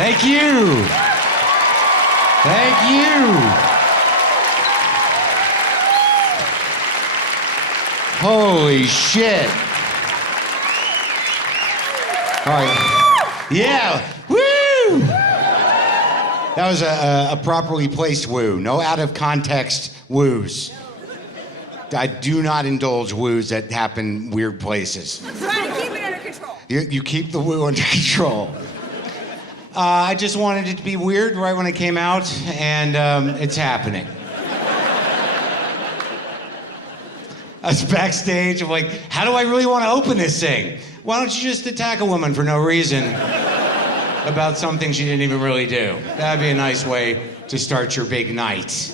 Thank you. Thank you. Holy shit. All right. Yeah. Woo! That was a properly placed woo. No out of context woos. I do not indulge woos that happen weird places. I'm trying to keep it under control. You keep the woo under control. I just wanted it to be weird right when it came out, and it's happening. I was backstage. I'm like, how do I really want to open this thing? Why don't you just attack a woman for no reason about something she didn't even really do? That'd be a nice way to start your big night.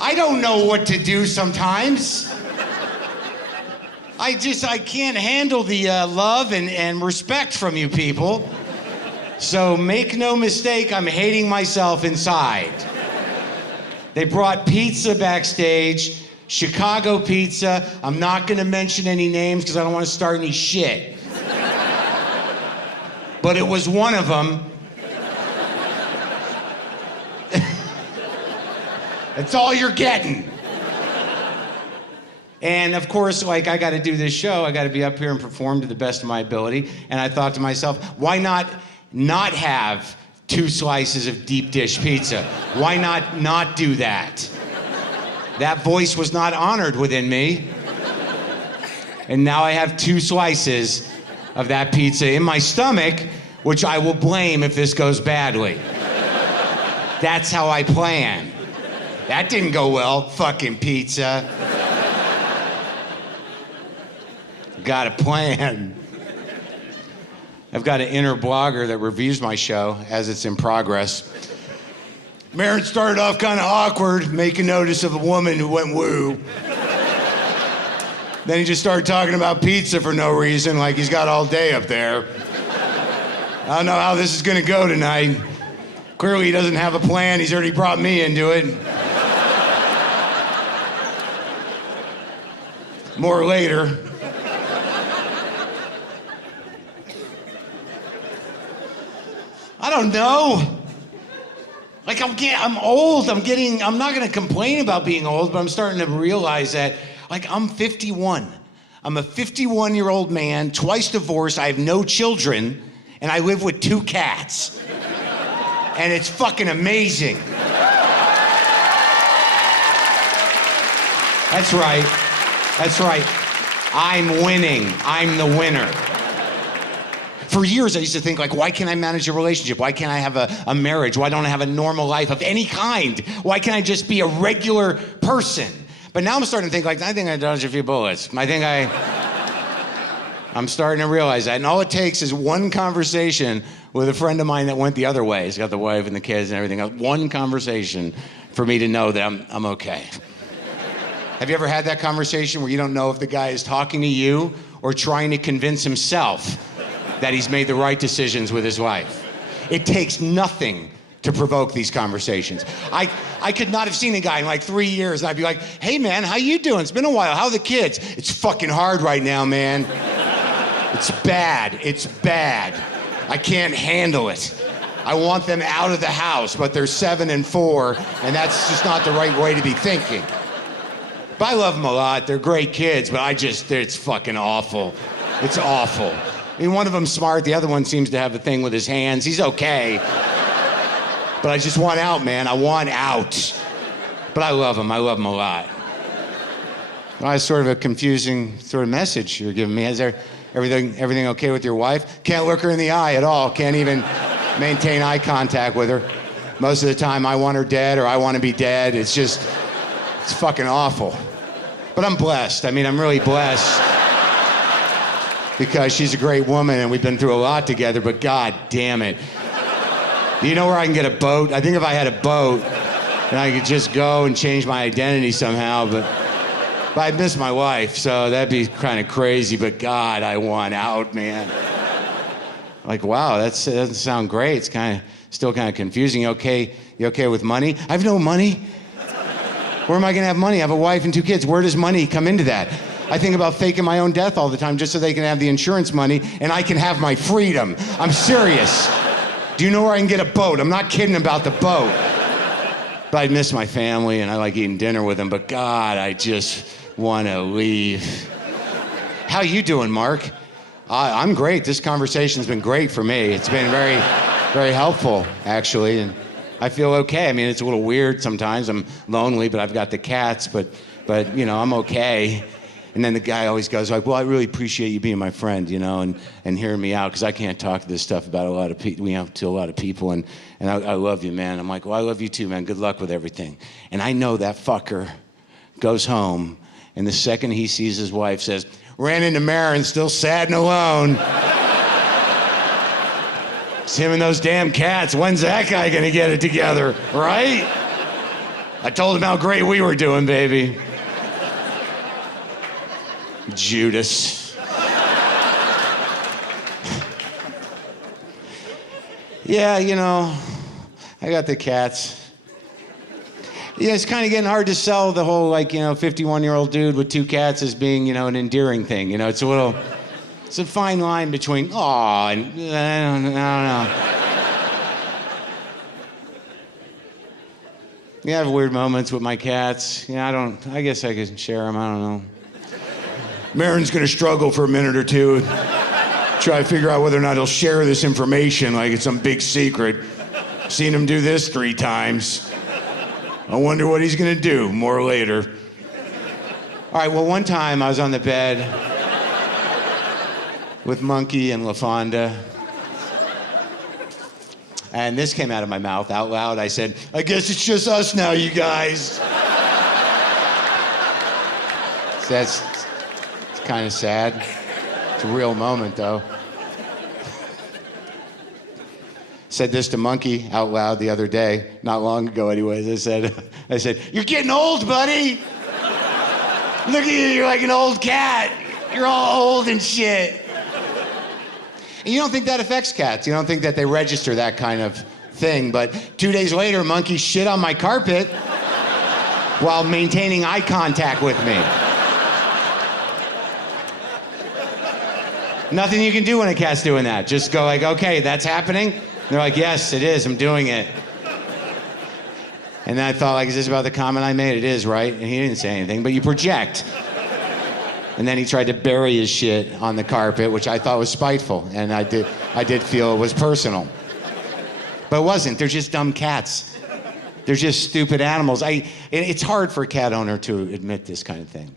I don't know what to do sometimes. I can't handle the love and respect from you people. So make no mistake, I'm hating myself inside. They brought pizza backstage. Chicago pizza. I'm not gonna mention any names because I don't want to start any shit. But it was one of them. That's all you're getting. And of course, like, I gotta do this show. I gotta be up here and perform to the best of my ability. And I thought to myself, why not have 2 slices of deep dish pizza? Why not do that? That voice was not honored within me. And now I have 2 slices of that pizza in my stomach, which I will blame if this goes badly. That's how I plan. That didn't go well, fucking pizza. Got a plan. I've got an inner blogger that reviews my show as it's in progress. Maron started off kind of awkward, making notice of a woman who went woo. Then he just started talking about pizza for no reason, like he's got all day up there. I don't know how this is gonna go tonight. Clearly he doesn't have a plan. He's already brought me into it. More later. I don't know. Like, I'm old. I'm not gonna complain about being old, but I'm starting to realize that, like, I'm 51. I'm a 51-year-old man, twice divorced. I have no children, and I live with 2 cats. And it's fucking amazing. That's right. That's right. I'm winning. I'm the winner. For years, I used to think, like, why can't I manage a relationship? Why can't I have a marriage? Why don't I have a normal life of any kind? Why can't I just be a regular person? But now I'm starting to think, like, I think I dodged a few bullets. I'm starting to realize that. And all it takes is one conversation with a friend of mine that went the other way. He's got the wife and the kids and everything else. One conversation for me to know that I'm okay. Have you ever had that conversation where you don't know if the guy is talking to you or trying to convince himself that he's made the right decisions with his life? It takes nothing to provoke these conversations. I could not have seen a guy in like 3 years and I'd be like, hey man, how you doing? It's been a while, how are the kids? It's fucking hard right now, man. It's bad, I can't handle it. I want them out of the house, but they're 7 and 4, and that's just not the right way to be thinking. But I love them a lot, they're great kids, but it's fucking awful. It's awful. I mean, one of them's smart, the other one seems to have a thing with his hands. He's okay. But I just want out, man. I want out. But I love him a lot. Well, that's sort of a confusing sort of message you're giving me. Is there everything okay with your wife? Can't look her in the eye at all. Can't even maintain eye contact with her. Most of the time I want her dead or I want to be dead. It's fucking awful. But I'm blessed. I mean, I'm really blessed. Because she's a great woman and we've been through a lot together, but god damn it. You know where I can get a boat? I think if I had a boat, then I could just go and change my identity somehow, but I miss my wife, so that'd be kind of crazy, but god, I want out, man. Like, wow, that doesn't sound great. It's still kind of confusing. You okay with money? I have no money. Where am I gonna have money? I have a wife and 2 kids. Where does money come into that? I think about faking my own death all the time just so they can have the insurance money and I can have my freedom. I'm serious. Do you know where I can get a boat? I'm not kidding about the boat. But I miss my family and I like eating dinner with them, but God, I just want to leave. How you doing, Mark? I'm great. This conversation's been great for me. It's been very, very helpful, actually, and I feel okay. I mean, it's a little weird sometimes. I'm lonely, but I've got the cats, but you know, I'm okay. And then the guy always goes like, well, I really appreciate you being my friend, you know, and hearing me out, because I can't talk this stuff about a lot of people, to a lot of people, and I love you, man. I'm like, well, I love you too, man. Good luck with everything. And I know that fucker goes home, and the second he sees his wife says, ran into Maron, still sad and alone. It's him and those damn cats. When's that guy gonna get it together, right? I told him how great we were doing, baby. Judas. Yeah, you know, I got the cats. Yeah, it's kind of getting hard to sell the whole, like, you know, 51-year-old dude with 2 cats as being, you know, an endearing thing. You know, it's a fine line between, aw, and I don't know. Yeah, I have weird moments with my cats. Yeah, I guess I can share them, I don't know. Maron's gonna struggle for a minute or two. Try to figure out whether or not he'll share this information like it's some big secret. Seen him do this 3 times. I wonder what he's gonna do. More later. All right, well, one time I was on the bed with Monkey and LaFonda. And this came out of my mouth out loud. I said, I guess it's just us now, you guys. So it's kind of sad. It's a real moment, though. Said this to Monkey out loud the other day, not long ago anyways. I said, you're getting old, buddy. Look at you, you're like an old cat. You're all old and shit. And you don't think that affects cats. You don't think that they register that kind of thing. But 2 days later, Monkey shit on my carpet while maintaining eye contact with me. Nothing you can do when a cat's doing that. Just go like, okay, that's happening? And they're like, yes, it is, I'm doing it. And then I thought, like, is this about the comment I made? It is, right? And he didn't say anything, but you project. And then he tried to bury his shit on the carpet, which I thought was spiteful, and I did feel it was personal. But it wasn't, they're just dumb cats. They're just stupid animals. It's hard for a cat owner to admit this kind of thing.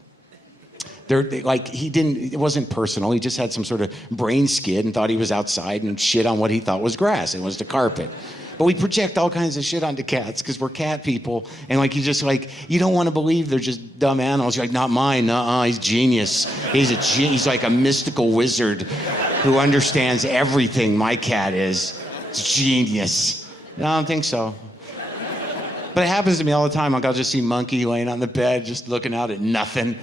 It wasn't personal. He just had some sort of brain skid and thought he was outside and shit on what he thought was grass. It was the carpet. But we project all kinds of shit onto cats because we're cat people. And you don't want to believe they're just dumb animals. You're like, not mine, he's genius. He's like a mystical wizard who understands everything my cat is. It's genius. No, I don't think so. But it happens to me all the time. Like, I'll just see Monkey laying on the bed, just looking out at nothing.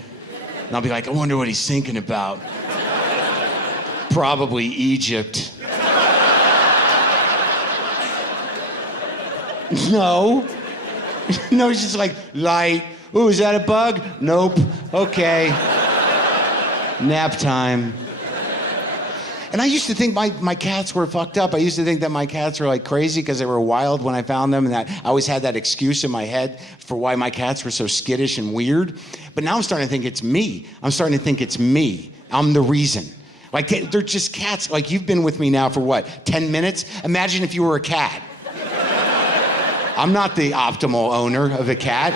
And I'll be like, I wonder what he's thinking about. Probably Egypt. No. No, he's just like, light. Ooh, is that a bug? Nope. Okay. Nap time. And I used to think my cats were fucked up. I used to think that my cats were like crazy because they were wild when I found them, and that I always had that excuse in my head for why my cats were so skittish and weird. But now I'm starting to think it's me. I'm the reason. Like, they're just cats. Like, you've been with me now for what, 10 minutes? Imagine if you were a cat. I'm not the optimal owner of a cat.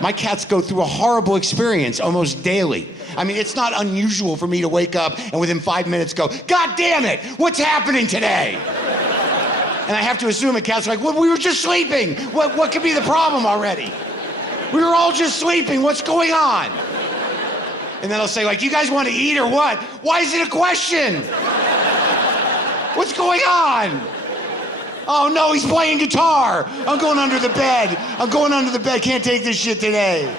My cats go through a horrible experience almost daily. I mean, it's not unusual for me to wake up and within 5 minutes go, God damn it, what's happening today? And I have to assume a cat's like, well, we were just sleeping. What could be the problem already? We were all just sleeping, what's going on? And then I'll say, like, you guys want to eat or what? Why is it a question? What's going on? Oh no, he's playing guitar. I'm going under the bed. Can't take this shit today.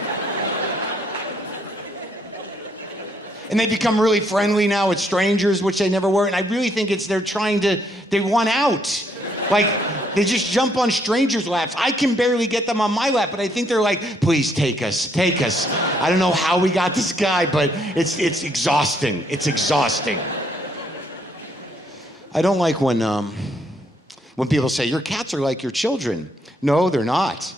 And they become really friendly now with strangers, which they never were. And I really think they want out. Like, they just jump on strangers' laps. I can barely get them on my lap, but I think they're like, please take us. I don't know how we got this guy, but it's exhausting. It's exhausting. I don't like when When people say, your cats are like your children. No, they're not.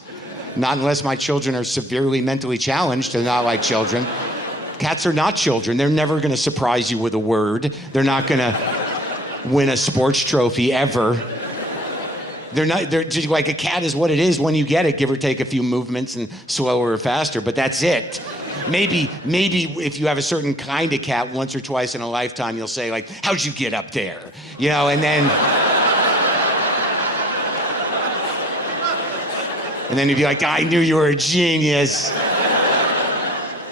Not unless my children are severely mentally challenged. They're not like children. Cats are not children. They're never going to surprise you with a word. They're not going to win a sports trophy ever. They're just like a cat is what it is when you get it, give or take a few movements and slower or faster, but that's it. Maybe if you have a certain kind of cat, once or twice in a lifetime, you'll say like, how'd you get up there? You know, and then you'd be like, I knew you were a genius.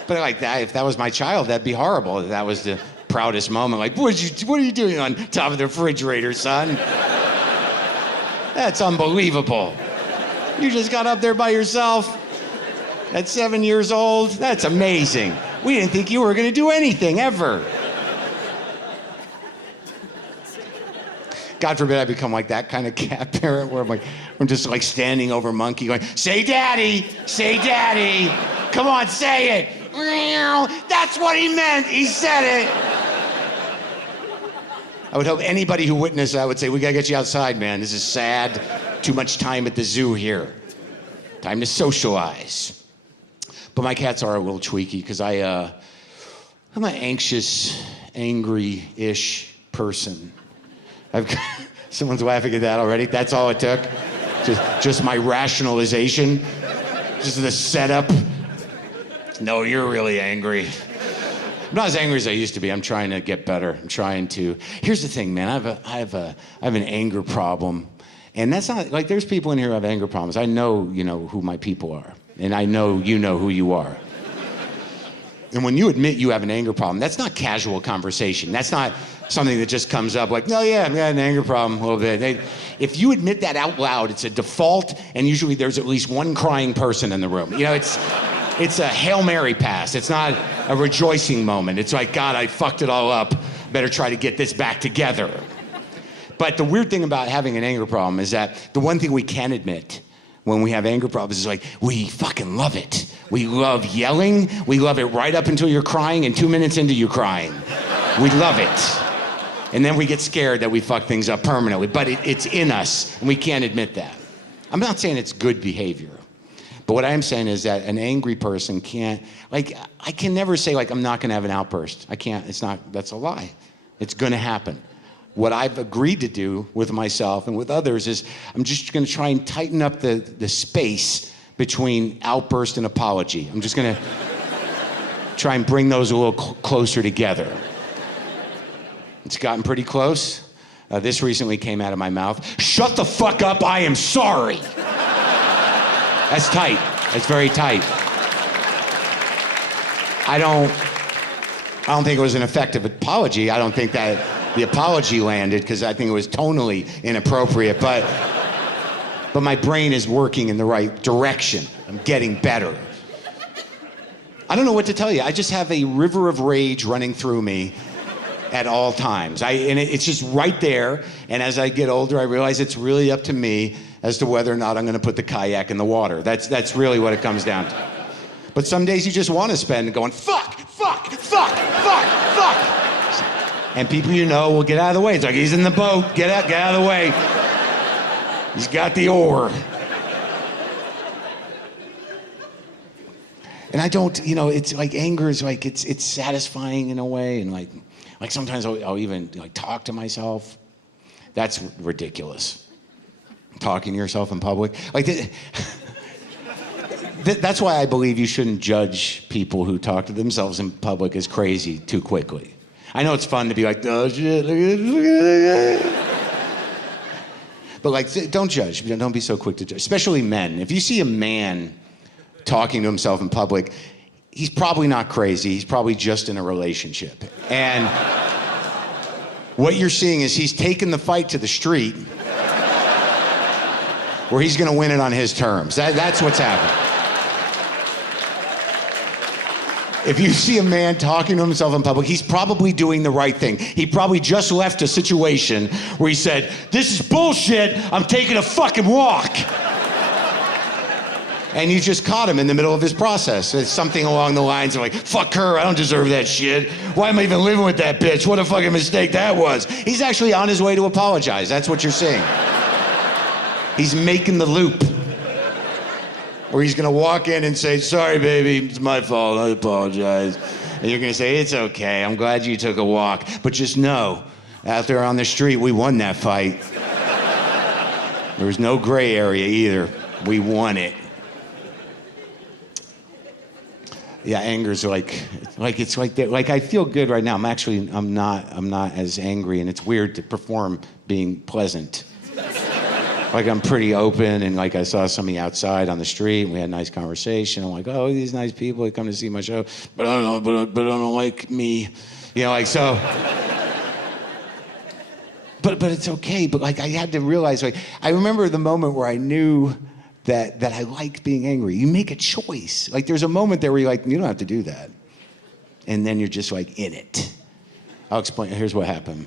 But like that, if that was my child, that'd be horrible. That was the proudest moment. Like, what are you doing on top of the refrigerator, son? That's unbelievable. You just got up there by yourself at 7 years old? That's amazing. We didn't think you were gonna do anything ever. God forbid I become like that kind of cat parent where I'm just like standing over Monkey going, say daddy, come on, say it. That's what he meant, he said it. I would hope anybody who witnessed that would say, we gotta get you outside, man. This is sad. Too much time at the zoo here. Time to socialize. But my cats are a little tweaky because I'm an anxious, angry-ish person. Someone's laughing at that already. That's all it took. Just my rationalization. Just the setup. No, you're really angry. I'm not as angry as I used to be. I'm trying to get better. Here's the thing, man. I have an anger problem. And that's not, like, there's people in here who have anger problems. I know, you know, who my people are. And I know you know who you are. And when you admit you have an anger problem, that's not casual conversation. That's not something that just comes up like, oh yeah, I've got an anger problem a little bit. If you admit that out loud, it's a default, and usually there's at least one crying person in the room. You know, it's a Hail Mary pass. It's not a rejoicing moment. It's like, God, I fucked it all up. Better try to get this back together. But the weird thing about having an anger problem is that the one thing we can admit when we have anger problems is like, we fucking love it. We love yelling. We love it right up until you're crying and 2 minutes into you crying. We love it. And then we get scared that we fuck things up permanently. But it's in us, and we can't admit that. I'm not saying it's good behavior. But what I am saying is that an angry person can't, like, I can never say, like, I'm not gonna have an outburst. I can't, that's a lie. It's gonna happen. What I've agreed to do with myself and with others is I'm just gonna try and tighten up the space between outburst and apology. I'm just gonna try and bring those a little closer together. It's gotten pretty close. This recently came out of my mouth. Shut the fuck up, I am sorry. That's tight. That's very tight. I don't think it was an effective apology. I don't think that the apology landed because I think it was tonally inappropriate, but my brain is working in the right direction. I'm getting better. I don't know what to tell you. I just have a river of rage running through me at all times. It's just right there, and as I get older, I realize it's really up to me as to whether or not I'm gonna put the kayak in the water. That's really what it comes down to. But some days you just wanna spend going, fuck. And people you know will get out of the way. It's like, he's in the boat, get out of the way. He's got the oar. And I don't, you know, it's like anger is like, it's satisfying in a way, and like sometimes I'll even like talk to myself. That's ridiculous. Talking to yourself in public. Like, that's why I believe you shouldn't judge people who talk to themselves in public as crazy too quickly. I know it's fun to be like, oh shit, look at it. But like, don't judge. Don't be so quick to judge, especially men. If you see a man talking to himself in public, he's probably not crazy. He's probably just in a relationship. And what you're seeing is he's taken the fight to the street where he's gonna win it on his terms. That's what's happening. If you see a man talking to himself in public, he's probably doing the right thing. He probably just left a situation where he said, this is bullshit, I'm taking a fucking walk. And you just caught him in the middle of his process. It's something along the lines of like, fuck her, I don't deserve that shit. Why am I even living with that bitch? What a fucking mistake that was. He's actually on his way to apologize. That's what you're seeing. He's making the loop. Or he's gonna walk in and say, sorry, baby, it's my fault, I apologize. And you're gonna say, it's okay, I'm glad you took a walk. But just know, out there on the street, we won that fight. There was no gray area either. We won it. Yeah, anger's like it's like that. Like I feel good right now. I'm not as angry, and it's weird to perform being pleasant. Like I'm pretty open, and like I saw somebody outside on the street, and we had a nice conversation. I'm like, oh, these nice people, they come to see my show, but I don't know, but I don't like me, you know, like so. But it's okay. But like I had to realize, like I remember the moment where I knew that I liked being angry. You make a choice. Like there's a moment there where you're like, you don't have to do that, and then you're just like in it. I'll explain. Here's what happened.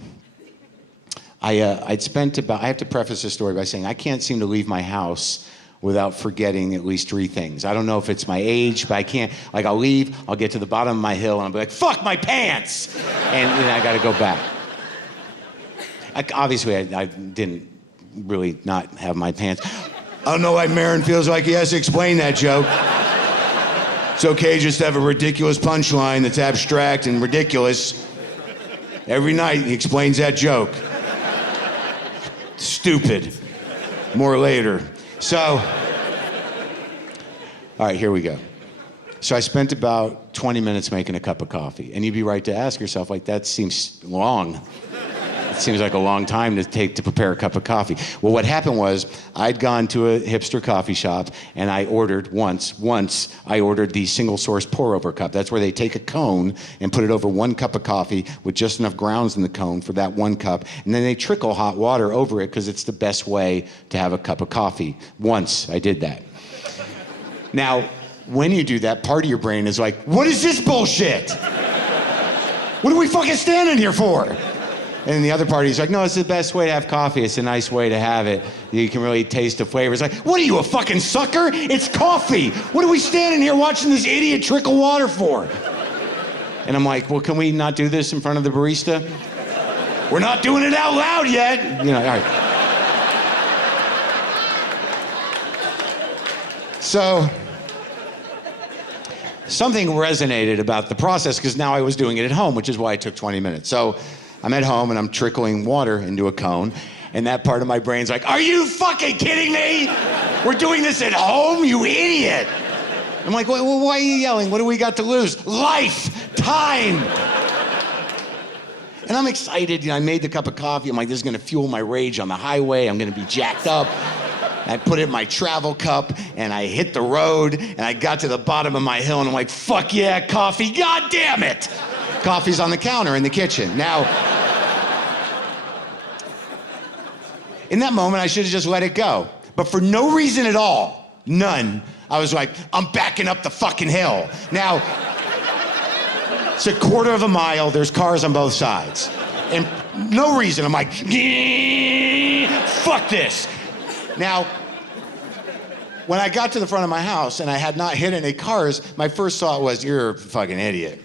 I have to preface this story by saying I can't seem to leave my house without forgetting at least 3 things. I don't know if it's my age, but I can't, like I'll leave, I'll get to the bottom of my hill, and I'll be like, fuck my pants! And then I gotta go back. Obviously, I didn't really not have my pants. I don't know why Maron feels like he has to explain that joke. It's okay just to have a ridiculous punchline that's abstract and ridiculous. Every night he explains that joke. Stupid. More later. So, all right, here we go. So I spent about 20 minutes making a cup of coffee. And you'd be right to ask yourself, like, that seems long. It seems like a long time to take to prepare a cup of coffee. Well, what happened was I'd gone to a hipster coffee shop and I ordered once I ordered the single source pour over cup. That's where they take a cone and put it over 1 cup of coffee with just enough grounds in the cone for that 1 cup. And then they trickle hot water over it because it's the best way to have a cup of coffee. Once I did that. Now, when you do that, part of your brain is like, what is this bullshit? What are we fucking standing here for? And the other party's like, no, it's the best way to have coffee. It's a nice way to have it. You can really taste the flavor. It's like, what are you, a fucking sucker? It's coffee. What are we standing here watching this idiot trickle water for? And I'm like, well, can we not do this in front of the barista? We're not doing it out loud yet. You know, all right. So, something resonated about the process because now I was doing it at home, which is why it took 20 minutes. So, I'm at home and I'm trickling water into a cone, and that part of my brain's like, are you fucking kidding me? We're doing this at home, you idiot. I'm like, well, why are you yelling? What do we got to lose? Life, time. And I'm excited. You know, I made the cup of coffee. I'm like, this is gonna fuel my rage on the highway. I'm gonna be jacked up. I put it in my travel cup and I hit the road and I got to the bottom of my hill and I'm like, fuck yeah, coffee, god damn it. Coffee's on the counter in the kitchen. Now, in that moment, I should have just let it go. But for no reason at all, none, I was like, I'm backing up the fucking hill. Now, it's a 1/4 mile, there's cars on both sides. And no reason, I'm like, fuck this. Now, when I got to the front of my house and I had not hit any cars, my first thought was, you're a fucking idiot.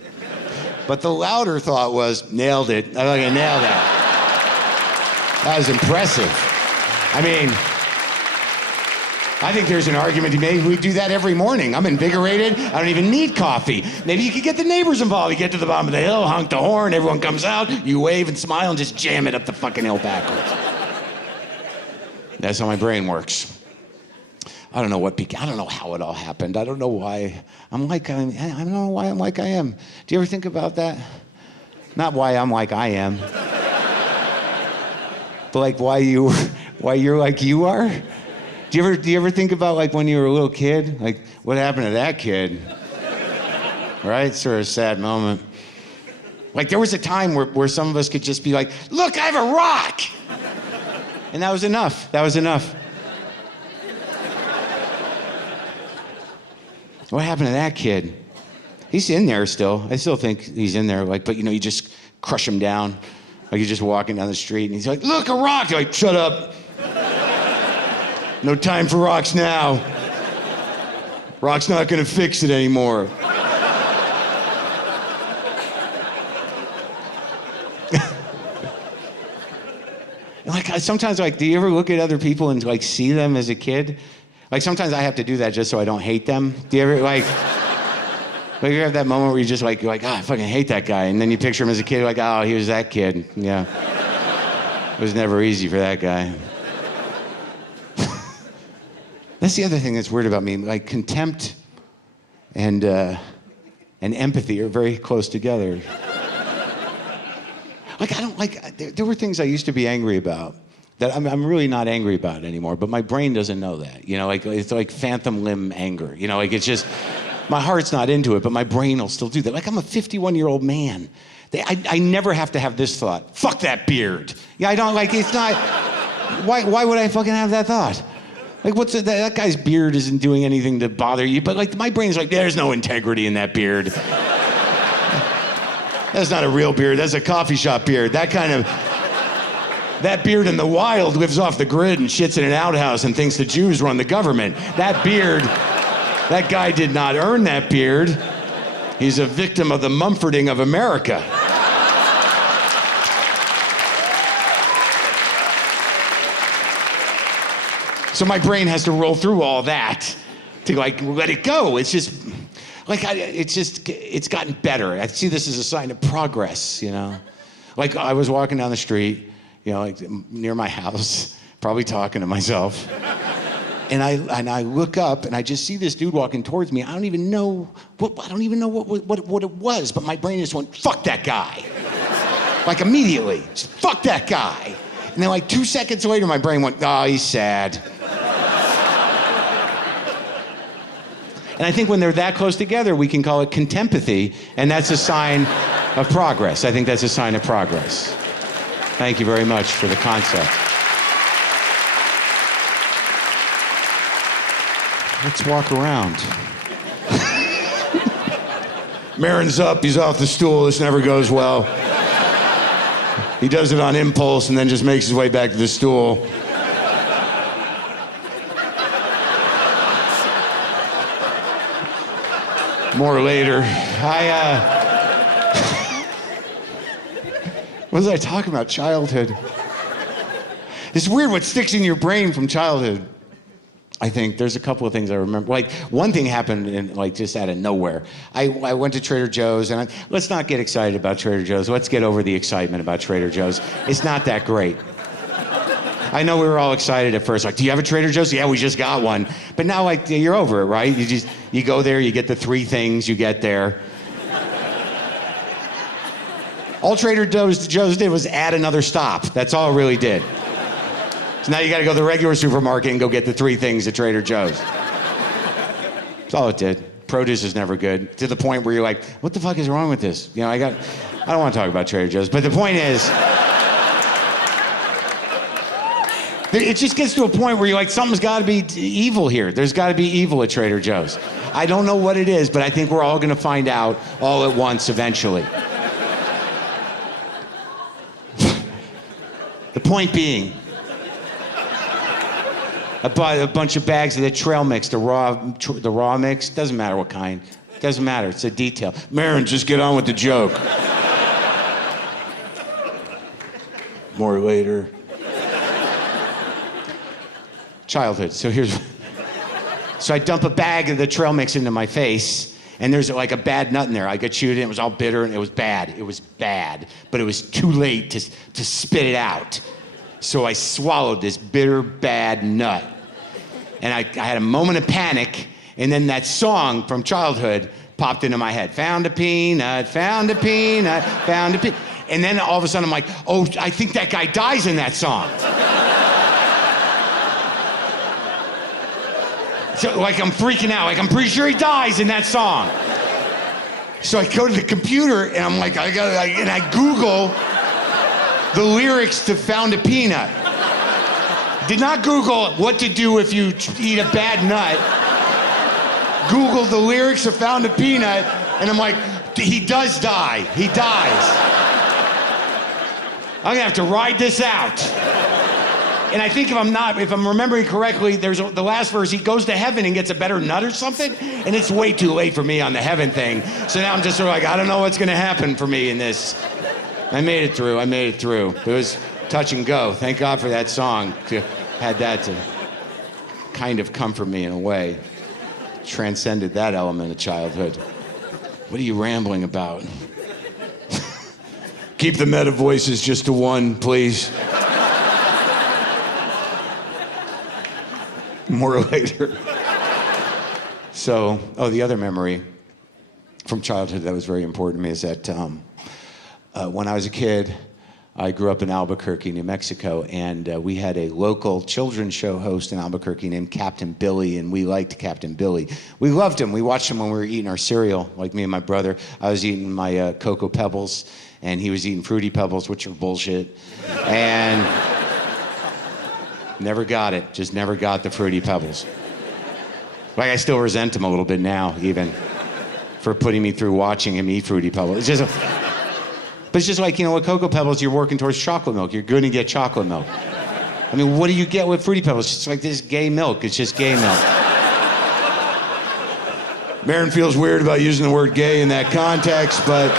But the louder thought was, nailed it. I fucking nailed that. That was impressive. I mean, I think there's an argument to be made. We do that every morning. I'm invigorated. I don't even need coffee. Maybe you could get the neighbors involved. You get to the bottom of the hill, honk the horn, everyone comes out, you wave and smile and just jam it up the fucking hill backwards. That's how my brain works. I don't know how it all happened. I don't know why I'm like I don't know why I'm like I am. Do you ever think about that? Not why I'm like I am. But like why you're like you are? Do you ever think about like when you were a little kid? Like what happened to that kid? Right? Sort of a sad moment. Like there was a time where some of us could just be like, look, I have a rock! And that was enough. That was enough. What happened to that kid? He's in there still. I still think he's in there. Like, but you know, you just crush him down. Like you're just walking down the street and he's like, look, a rock. You're like, shut up. No time for rocks now. Rock's not gonna fix it anymore. Like sometimes, like, do you ever look at other people and, like, see them as a kid? Like, sometimes I have to do that just so I don't hate them. Do you ever, like you have that moment where you're like, oh, I fucking hate that guy. And then you picture him as a kid, like, oh, he was that kid. Yeah. It was never easy for that guy. That's the other thing that's weird about me. Like, contempt and empathy are very close together. Like, I don't like, there were things I used to be angry about that I'm really not angry about anymore, but my brain doesn't know that. You know, like, it's like phantom limb anger. You know, like, it's just, my heart's not into it, but my brain will still do that. Like, I'm a 51-year-old man. I never have to have this thought. Fuck that beard. Yeah, I don't, like, it's not, why would I fucking have that thought? Like, that guy's beard isn't doing anything to bother you, but, like, my brain's like, there's no integrity in that beard. That's not a real beard, that's a coffee shop beard. That beard in the wild lives off the grid and shits in an outhouse and thinks the Jews run the government. That beard, that guy did not earn that beard. He's a victim of the Mumfording of America. So my brain has to roll through all that to, like, let it go. It's just, like, it's gotten better. I see this as a sign of progress, you know? Like, I was walking down the street, you know, like, near my house, probably talking to myself. And I look up and I just see this dude walking towards me. I don't even know what it was, but my brain just went, fuck that guy. Like, immediately, just fuck that guy. And then, like, 2 seconds later, my brain went, oh, he's sad. And I think when they're that close together, we can call it contempathy, and that's a sign of progress. I think that's a sign of progress. Thank you very much for the concept. Let's walk around. Maron's up, he's off the stool, this never goes well. He does it on impulse and then just makes his way back to the stool. More later. What was I talking about? Childhood. It's weird what sticks in your brain from childhood. I think there's a couple of things I remember. Like, one thing happened in, like, just out of nowhere. I went to Trader Joe's, and let's not get excited about Trader Joe's. Let's get over the excitement about Trader Joe's. It's not that great. I know we were all excited at first, like, do you have a Trader Joe's? Yeah, we just got one. But now, like, you're over it, right? You go there, you get the 3 things you get there. All Trader Joe's did was add another stop. That's all it really did. So now you gotta go to the regular supermarket and go get the 3 things at Trader Joe's. That's all it did. Produce is never good, to the point where you're like, what the fuck is wrong with this? You know, I don't want to talk about Trader Joe's, but the point is, it just gets to a point where you're like, something's gotta be evil here. There's gotta be evil at Trader Joe's. I don't know what it is, but I think we're all gonna find out all at once eventually. The point being, I bought a bunch of bags of the trail mix, the raw mix. Doesn't matter what kind. Doesn't matter. It's a detail. Maron, just get on with the joke. More later. Childhood. So I dump a bag of the trail mix into my face, and there's, like, a bad nut in there. I got chewed it. It was all bitter, and it was bad. It was bad, but it was too late to spit it out. So I swallowed this bitter, bad nut. And I had a moment of panic, and then that song from childhood popped into my head. Found a peanut, found a peanut, found a peanut. And then all of a sudden I'm like, oh, I think that guy dies in that song. So, like, I'm freaking out. Like, I'm pretty sure he dies in that song. So I go to the computer, and I'm like, and I Google the lyrics to Found a Peanut. Did not Google what to do if you eat a bad nut. Google the lyrics of Found a Peanut, and I'm like, he does die. He dies. I'm gonna have to ride this out. And I think if I'm remembering correctly, the last verse, he goes to heaven and gets a better nut or something, and it's way too late for me on the heaven thing. So now I'm just sort of like, I don't know what's gonna happen for me in this. I made it through. It was touch and go. Thank God for that song. Had that to kind of comfort me in a way. Transcended that element of childhood. What are you rambling about? Keep the meta voices just to one, please. More later. So, the other memory from childhood that was very important to me is that when I was a kid, I grew up in Albuquerque, New Mexico, and we had a local children's show host in Albuquerque named Captain Billy, and we liked Captain Billy. We loved him. We watched him when we were eating our cereal, like me and my brother. I was eating my Cocoa Pebbles, and he was eating Fruity Pebbles, which are bullshit. And never got it. Just never got the Fruity Pebbles. Like, I still resent him a little bit now, even, for putting me through watching him eat Fruity Pebbles. But it's just like, with Cocoa Pebbles, you're working towards chocolate milk. You're going to get chocolate milk. I mean, what do you get with Fruity Pebbles? It's like this gay milk. It's just gay milk. Maron feels weird about using the word gay in that context, but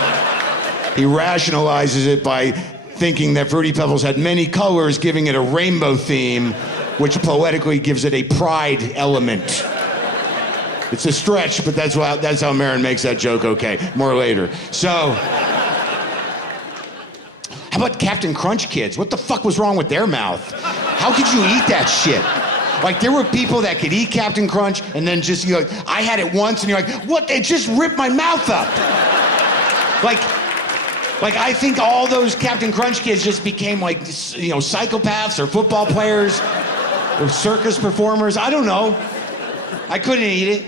he rationalizes it by thinking that Fruity Pebbles had many colors, giving it a rainbow theme, which poetically gives it a pride element. It's a stretch, but that's how Maron makes that joke okay. More later. So, how about Captain Crunch kids? What the fuck was wrong with their mouth? How could you eat that shit? Like, there were people that could eat Captain Crunch and then just, I had it once and you're like, what? It just ripped my mouth up. Like I think all those Captain Crunch kids just became like, psychopaths or football players or circus performers. I don't know. I couldn't eat it.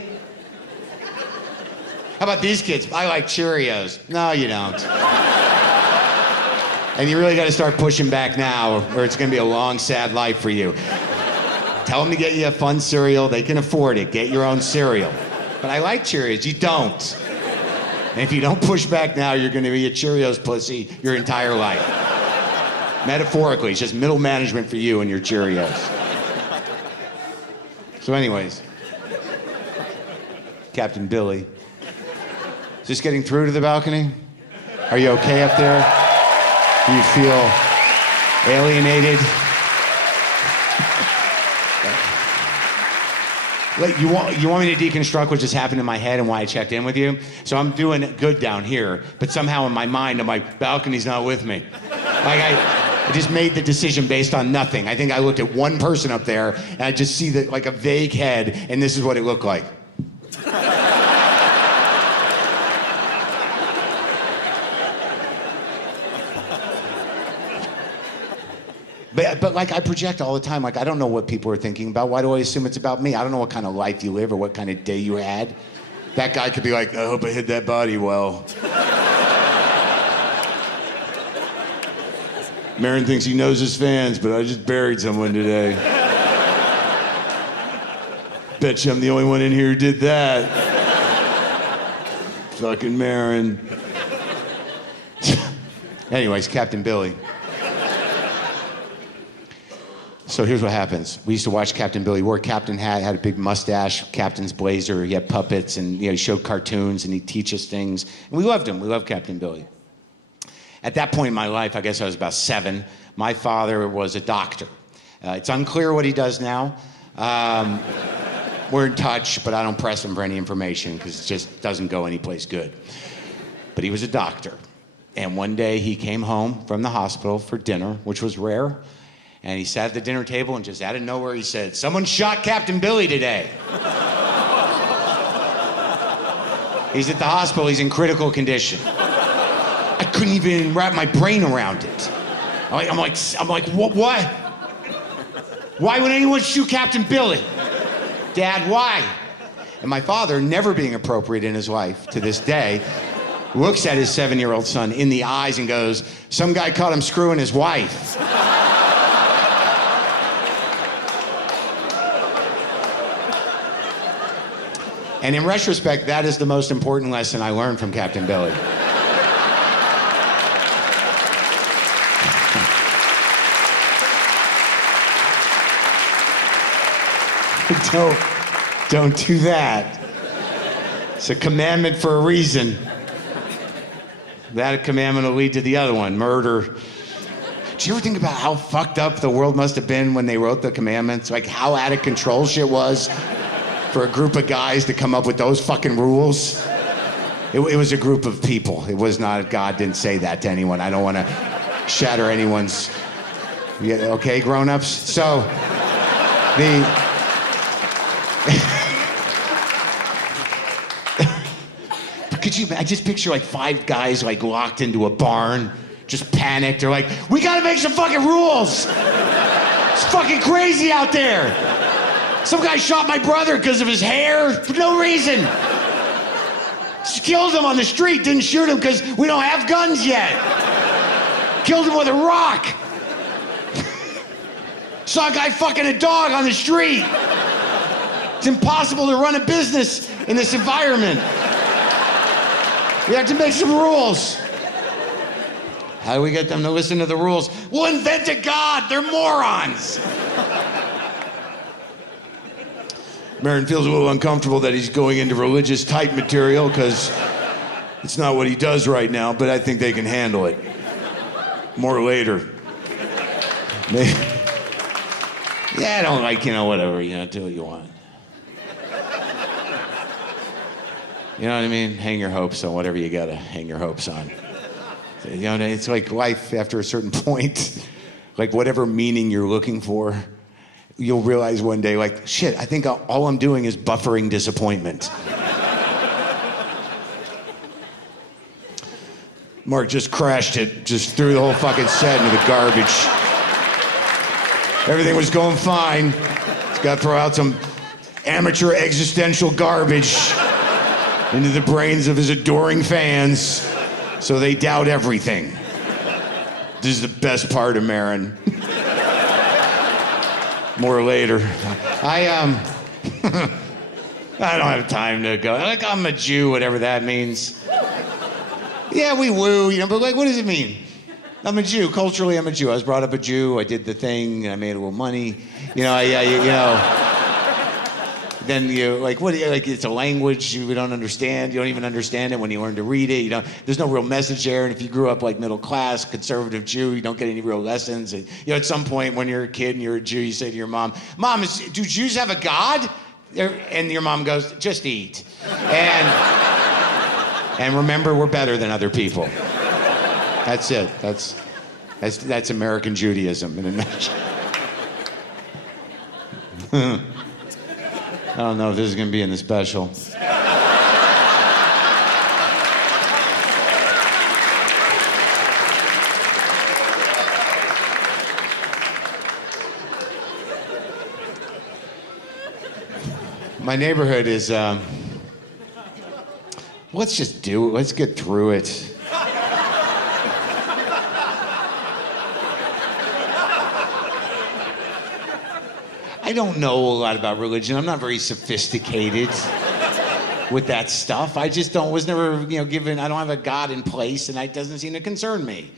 How about these kids? I like Cheerios. No, you don't. And you really got to start pushing back now, or it's going to be a long, sad life for you. Tell them to get you a fun cereal. They can afford it. Get your own cereal. But I like Cheerios. You don't. And if you don't push back now, you're going to be a Cheerios pussy your entire life. Metaphorically, it's just middle management for you and your Cheerios. So anyways, Captain Billy. Is this getting through to the balcony? Are you okay up there? Do you feel alienated? Like, you want me to deconstruct what just happened in my head and why I checked in with you? So I'm doing good down here, but somehow in my mind, I'm like, balcony's not with me. Like, I just made the decision based on nothing. I think I looked at one person up there, and I just see like a vague head, and this is what it looked like. But like, I project all the time. Like, I don't know what people are thinking about. Why do I assume it's about me? I don't know what kind of life you live or what kind of day you had. That guy could be like, I hope I hid that body well. Maron thinks he knows his fans, but I just buried someone today. Bet you I'm the only one in here who did that. Fucking Maron. Anyways, Captain Billy. So here's what happens. We used to watch Captain Billy. He wore a captain hat, had a big mustache, captain's blazer. He had puppets, and he showed cartoons, and he'd teach us things. And we loved him. We loved Captain Billy. At that point in my life, I guess I was about 7, my father was a doctor. It's unclear what he does now. We're in touch, but I don't press him for any information because it just doesn't go anyplace good. But he was a doctor. And one day he came home from the hospital for dinner, which was rare. And he sat at the dinner table and just out of nowhere he said, "Someone shot Captain Billy today." He's at the hospital, he's in critical condition. I couldn't even wrap my brain around it. I'm like, what? Why would anyone shoot Captain Billy? Dad, why? And my father, never being appropriate in his life to this day, looks at his 7-year-old son in the eyes and goes, "Some guy caught him screwing his wife." And in retrospect, that is the most important lesson I learned from Captain Billy. Don't do that. It's a commandment for a reason. That commandment will lead to the other one, murder. Do you ever think about how fucked up the world must have been when they wrote the commandments? Like how out of control shit was for a group of guys to come up with those fucking rules? It was a group of people. It was not, God didn't say that to anyone. I don't want to shatter anyone's, okay, grown-ups? So, I just picture like 5 guys like locked into a barn, just panicked. They're like, we gotta make some fucking rules. It's fucking crazy out there. Some guy shot my brother because of his hair for no reason. Just killed him on the street, didn't shoot him because we don't have guns yet. Killed him with a rock. Saw a guy fucking a dog on the street. It's impossible to run a business in this environment. We have to make some rules. How do we get them to listen to the rules? We'll invent a God. They're morons. Maron feels a little uncomfortable that he's going into religious type material because it's not what he does right now, but I think they can handle it. More later. Maybe. Yeah, I don't like, whatever, do what you want. You know what I mean? Hang your hopes on whatever you gotta hang your hopes on. It's like life after a certain point, like whatever meaning you're looking for, you'll realize one day, like, shit, I think all I'm doing is buffering disappointment. Marc just crashed it, just threw the whole fucking set into the garbage. Everything was going fine. He's got to throw out some amateur existential garbage into the brains of his adoring fans, so they doubt everything. This is the best part of Maron. More later. I don't have time to go. Like, I'm a Jew, whatever that means. Yeah, we woo, but like, what does it mean? I'm a Jew. Culturally, I'm a Jew. I was brought up a Jew. I did the thing, and I made a little money. Then it's a language you don't understand. You don't even understand it when you learn to read it. There's no real message there. And if you grew up like middle class, conservative Jew, you don't get any real lessons. And, at some point when you're a kid and you're a Jew, you say to your mom, Mom, do Jews have a God? And your mom goes, just eat. And remember, we're better than other people. That's it. That's American Judaism in a nutshell. I don't know if this is going to be in the special. My neighborhood is, let's just do it. Let's get through it. I don't know a lot about religion. I'm not very sophisticated with that stuff. I just was never, given, I don't have a God in place, and that doesn't seem to concern me.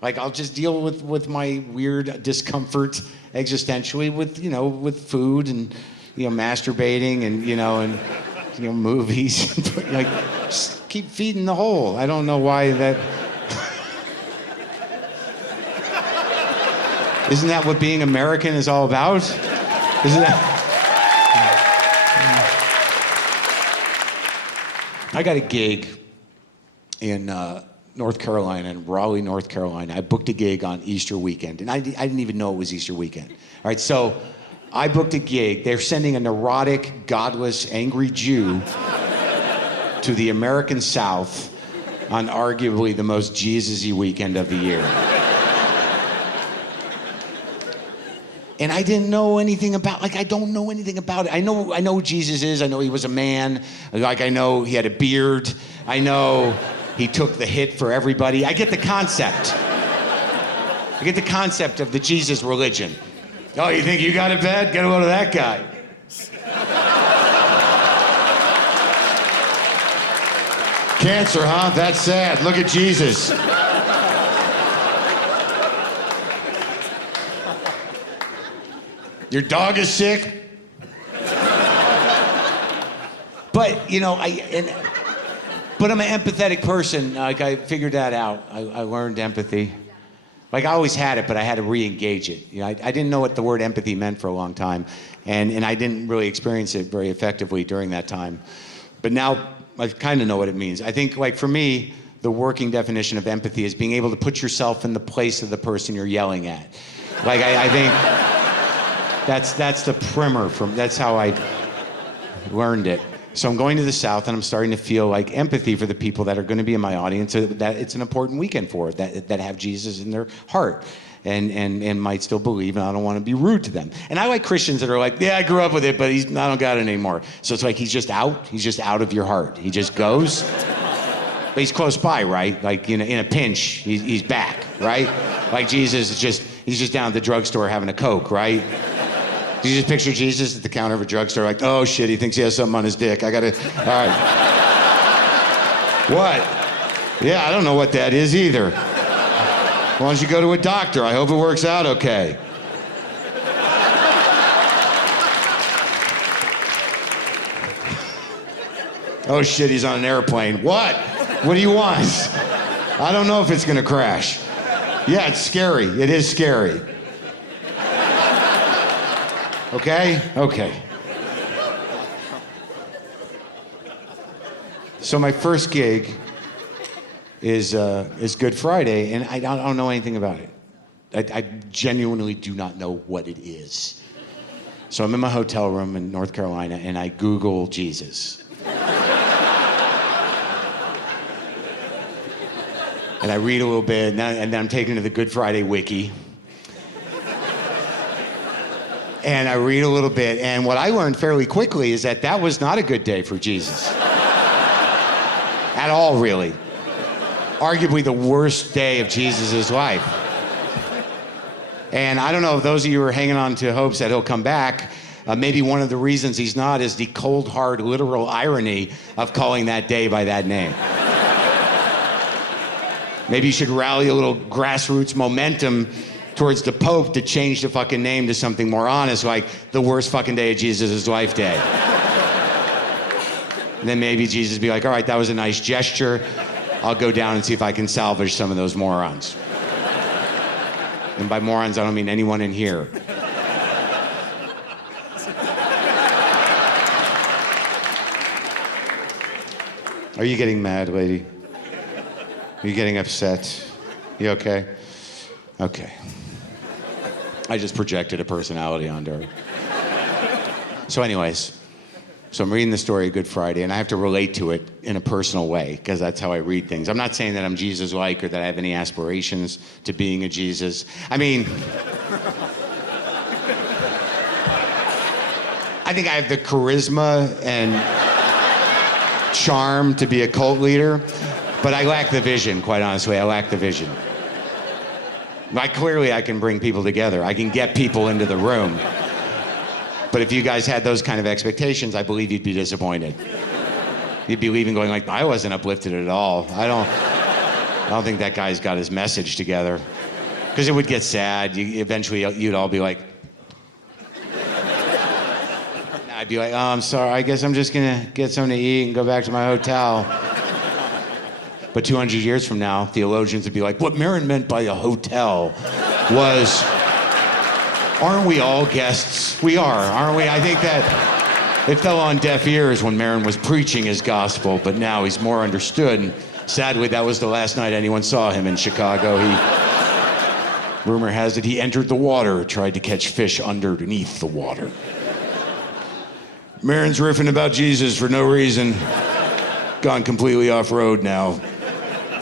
Like, I'll just deal with my weird discomfort existentially with food and, masturbating and, movies. Like, just keep feeding the hole. I don't know why that... Isn't that what being American is all about? Isn't that? I got a gig in North Carolina, in Raleigh, North Carolina. I booked a gig on Easter weekend, and I didn't even know it was Easter weekend. All right, so I booked a gig. They're sending a neurotic, godless, angry Jew to the American South on arguably the most Jesus-y weekend of the year. And I didn't know anything about, I don't know anything about it. I know who Jesus is. I know he was a man. I know he had a beard. I know he took the hit for everybody. I get the concept. I get the concept of the Jesus religion. Oh, you think you got it bad? Get a load of that guy. Cancer, huh? That's sad. Look at Jesus. Your dog is sick? But, but I'm an empathetic person. Like, I figured that out. I learned empathy. Like I always had it, but I had to re-engage it. You know, I didn't know what the word empathy meant for a long time, and I didn't really experience it very effectively during that time. But now I kind of know what it means. I think, like for me, the working definition of empathy is being able to put yourself in the place of the person you're yelling at. Like I think that's the primer that's how I learned it. So I'm going to the South, and I'm starting to feel like empathy for the people that are going to be in my audience, that it's an important weekend for, that have Jesus in their heart and might still believe, and I don't want to be rude to them. And I like Christians that are like, yeah, I grew up with it, but I don't got it anymore. So it's like he's just out of your heart. He just goes, but he's close by, right? Like in a pinch, he's back, right? Like Jesus he's just down at the drugstore having a Coke, right? Do you just picture Jesus at the counter of a drugstore like, oh shit, he thinks he has something on his dick. All right. What? Yeah, I don't know what that is either. Why don't you go to a doctor? I hope it works out okay. Oh shit, he's on an airplane. What? What do you want? I don't know if it's gonna crash. Yeah, it's scary. It is scary. Okay? Okay. So my first gig is Good Friday, and I don't know anything about it. I genuinely do not know what it is. So I'm in my hotel room in North Carolina, and I Google Jesus. And I read a little bit, and then I'm taken to the Good Friday wiki. And I read a little bit, and what I learned fairly quickly is that was not a good day for Jesus. At all, really. Arguably the worst day of Jesus' life. And I don't know if those of you are hanging on to hopes that he'll come back, maybe one of the reasons he's not is the cold, hard, literal irony of calling that day by that name. Maybe you should rally a little grassroots momentum towards the Pope to change the fucking name to something more honest, like the worst fucking day of Jesus' life day. And then maybe Jesus would be like, all right, that was a nice gesture. I'll go down and see if I can salvage some of those morons. And by morons, I don't mean anyone in here. Are you getting mad, lady? Are you getting upset? You okay? Okay. I just projected a personality onto her. So anyways, so I'm reading the story of Good Friday, and I have to relate to it in a personal way, because that's how I read things. I'm not saying that I'm Jesus-like or that I have any aspirations to being a Jesus. I mean, I think I have the charisma and charm to be a cult leader, but I lack the vision, quite honestly. I lack the vision. Like, clearly I can bring people together. I can get people into the room. But if you guys had those kind of expectations, I believe you'd be disappointed. You'd be leaving going like, I wasn't uplifted at all. I don't think that guy's got his message together. Because it would get sad. Eventually you'd all be like, I'd be like, oh, I'm sorry. I guess I'm just gonna get something to eat and go back to my hotel. But 200 years from now, theologians would be like, what Maron meant by a hotel was, aren't we all guests? We are, aren't we? I think that it fell on deaf ears when Maron was preaching his gospel, but now he's more understood. And sadly, that was the last night anyone saw him in Chicago. Rumor has it he entered the water, tried to catch fish underneath the water. Maron's riffing about Jesus for no reason. Gone completely off-road now.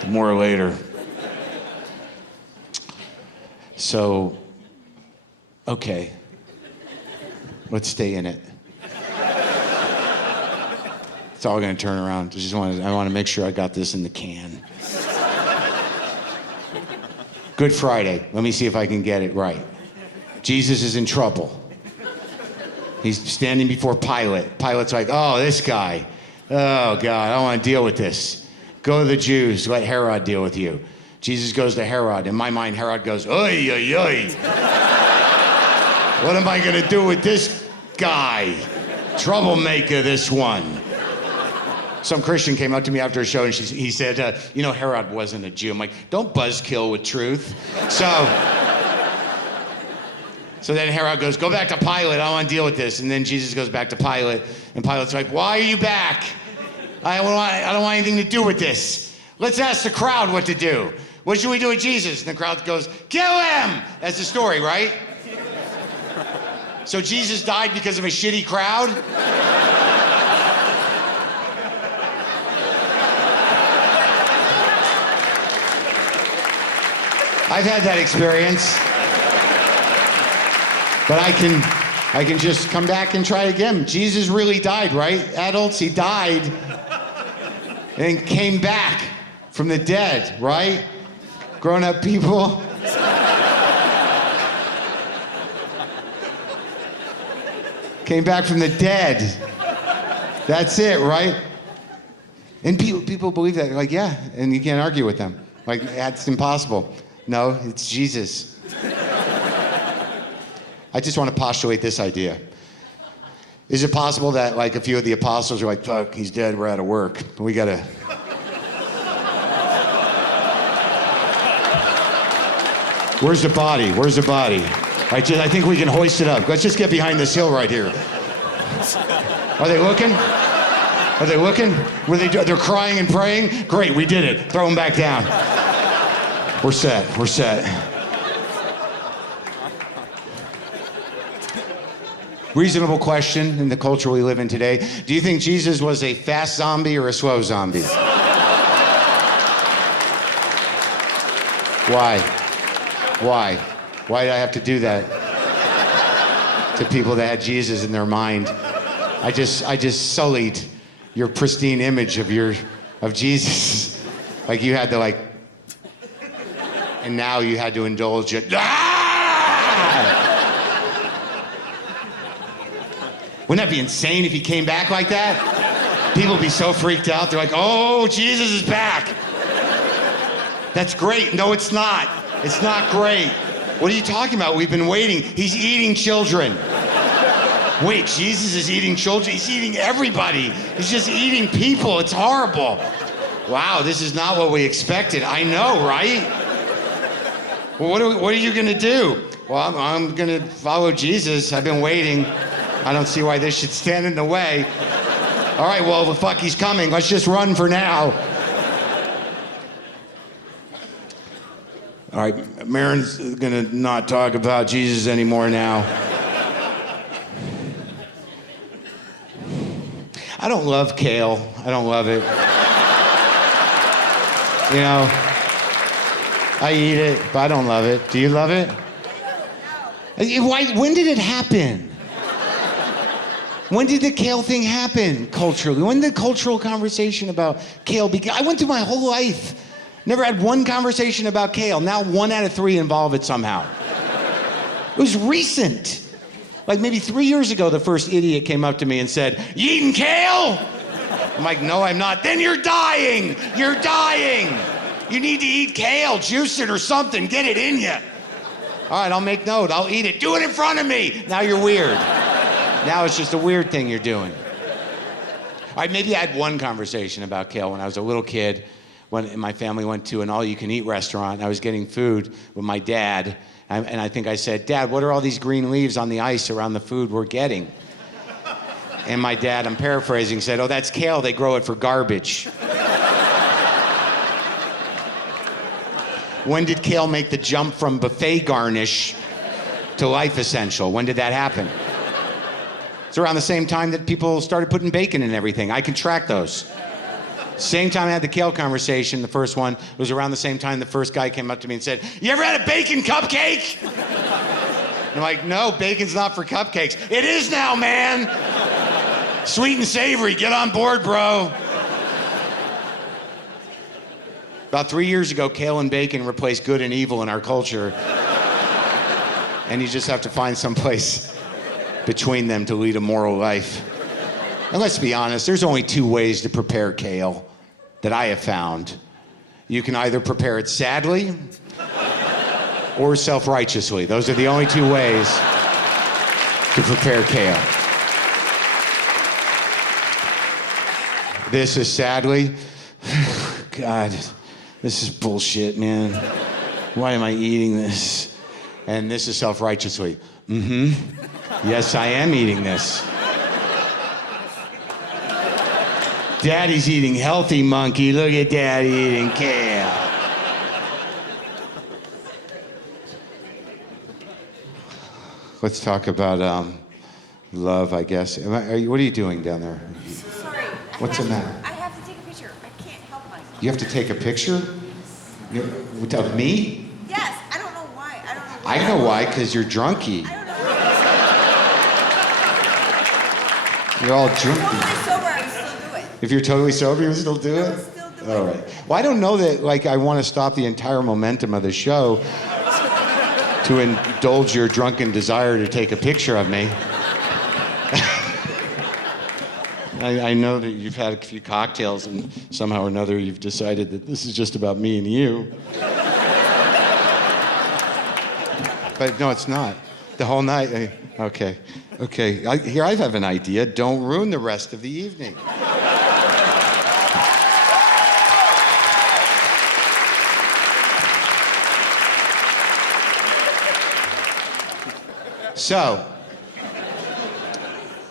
More later. So, okay. Let's stay in it. It's all gonna turn around. I want to make sure I got this in the can. Good Friday. Let me see if I can get it right. Jesus is in trouble. He's standing before Pilate. Pilate's like, oh, this guy. Oh, God, I don't want to deal with this. Go to the Jews. Let Herod deal with you. Jesus goes to Herod. In my mind, Herod goes, oy, oy, oy. What am I going to do with this guy? Troublemaker, this one. some Christian came up to me after a show and he said, Herod wasn't a Jew. I'm like, don't buzzkill with truth. So then Herod goes, go back to Pilate. I don't want to deal with this. And then Jesus goes back to Pilate. And Pilate's like, why are you back? I don't want anything to do with this. Let's ask the crowd what to do. What should we do with Jesus? And the crowd goes, kill him! That's the story, right? So Jesus died because of a shitty crowd? I've had that experience. But I can just come back and try again. Jesus really died, right? Adults, he died and came back from the dead, right? Grown-up people. Came back from the dead. That's it, right? And people believe that. They're like, yeah, and you can't argue with them. Like, that's impossible. No, it's Jesus. I just want to postulate this idea. Is it possible that, like, a few of the apostles are like, fuck, he's dead, we're out of work. We gotta... Where's the body? Where's the body? I think we can hoist it up. Let's just get behind this hill right here. Are they looking? Are they looking? They're crying and praying? Great, we did it. Throw them back down. We're set. We're set. Reasonable question in the culture we live in today. Do you think Jesus was a fast zombie or a slow zombie? Why? Why? Why did I have to do that to people that had Jesus in their mind? I just sullied your pristine image of Jesus. Like you had to and now you had to indulge it. Wouldn't that be insane if he came back like that? People would be so freaked out. They're like, oh, Jesus is back. That's great. No, it's not. It's not great. What are you talking about? We've been waiting. He's eating children. Wait, Jesus is eating children? He's eating everybody. He's just eating people. It's horrible. Wow, this is not what we expected. I know, right? Well, what are you going to do? Well, I'm going to follow Jesus. I've been waiting. I don't see why this should stand in the way. All right, well, the fuck, he's coming. Let's just run for now. All right, Maron's gonna not talk about Jesus anymore now. I don't love kale. I don't love it. You know, I eat it, but I don't love it. Do you love it? When did it happen? When did the kale thing happen culturally? When did the cultural conversation about kale begin? I went through my whole life. Never had one conversation about kale. Now 1 out of 3 involve it somehow. It was recent. Like maybe 3 years ago, the first idiot came up to me and said, you eating kale? I'm like, no, I'm not. Then you're dying. You're dying. You need to eat kale, juice it or something. Get it in you. All right, I'll make note. I'll eat it. Do it in front of me. Now you're weird. Now it's just a weird thing you're doing. All right, maybe I had one conversation about kale when I was a little kid. When my family went to an all-you-can-eat restaurant, and I was getting food with my dad, and I think I said, Dad, what are all these green leaves on the ice around the food we're getting? And my dad, I'm paraphrasing, said, oh, that's kale, they grow it for garbage. When did kale make the jump from buffet garnish to life essential? When did that happen? It's around the same time that people started putting bacon in everything. I can track those. Same time I had the kale conversation, the first one, was around the same time the first guy came up to me and said, you ever had a bacon cupcake? And I'm like, no, bacon's not for cupcakes. It is now, man. Sweet and savory, get on board, bro. About 3 years ago, kale and bacon replaced good and evil in our culture. And you just have to find some place between them to lead a moral life. And let's be honest, there's only 2 ways to prepare kale that I have found. You can either prepare it sadly or self-righteously. Those are the only 2 ways to prepare kale. This is sadly, God, this is bullshit, man. Why am I eating this? And this is self-righteously. Yes, I am eating this. Daddy's eating healthy, monkey. Look at Daddy eating kale. Let's talk about love, I guess. What are you doing down there? Sorry. What's the matter? I have to take a picture. I can't help myself. You have to take a picture? Of me? Yes. I don't know why. I know why, because you're drunky. I don't know why. You're all If I'm drunky. totally sober, I would still do it. If you're totally sober, you would still do I it? would still do All it. right. Well, I don't know that, I want to stop the entire momentum of the show to indulge your drunken desire to take a picture of me. I know that you've had a few cocktails and somehow or another you've decided that this is just about me and you. But no, it's not. The whole night. Okay. Here I have an idea. Don't ruin the rest of the evening. So,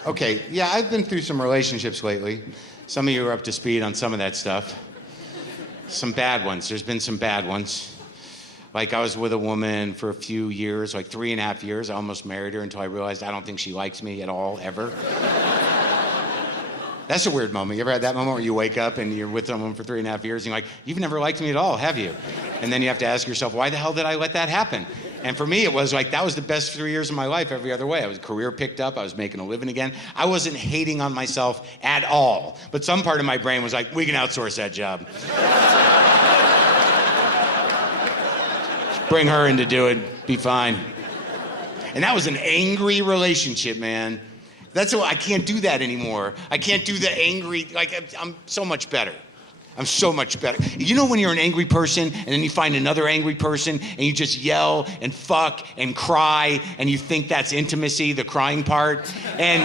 okay, yeah, I've been through some relationships lately. Some of you are up to speed on some of that stuff. Some bad ones. There's been some bad ones. Like, I was with a woman for a few years, 3.5 years. I almost married her until I realized I don't think she likes me at all, ever. That's a weird moment. You ever had that moment where you wake up and you're with someone for 3.5 years and you're like, you've never liked me at all, have you? And then you have to ask yourself, why the hell did I let that happen? And for me, it was that was the best 3 years of my life every other way. I was career picked up. I was making a living again. I wasn't hating on myself at all. But some part of my brain was like, we can outsource that job. Bring her in to do it. Be fine. And that was an angry relationship, man. That's why I can't do that anymore. I can't do the angry, I'm so much better. I'm so much better. You know when you're an angry person and then you find another angry person and you just yell and fuck and cry and you think that's intimacy, the crying part? And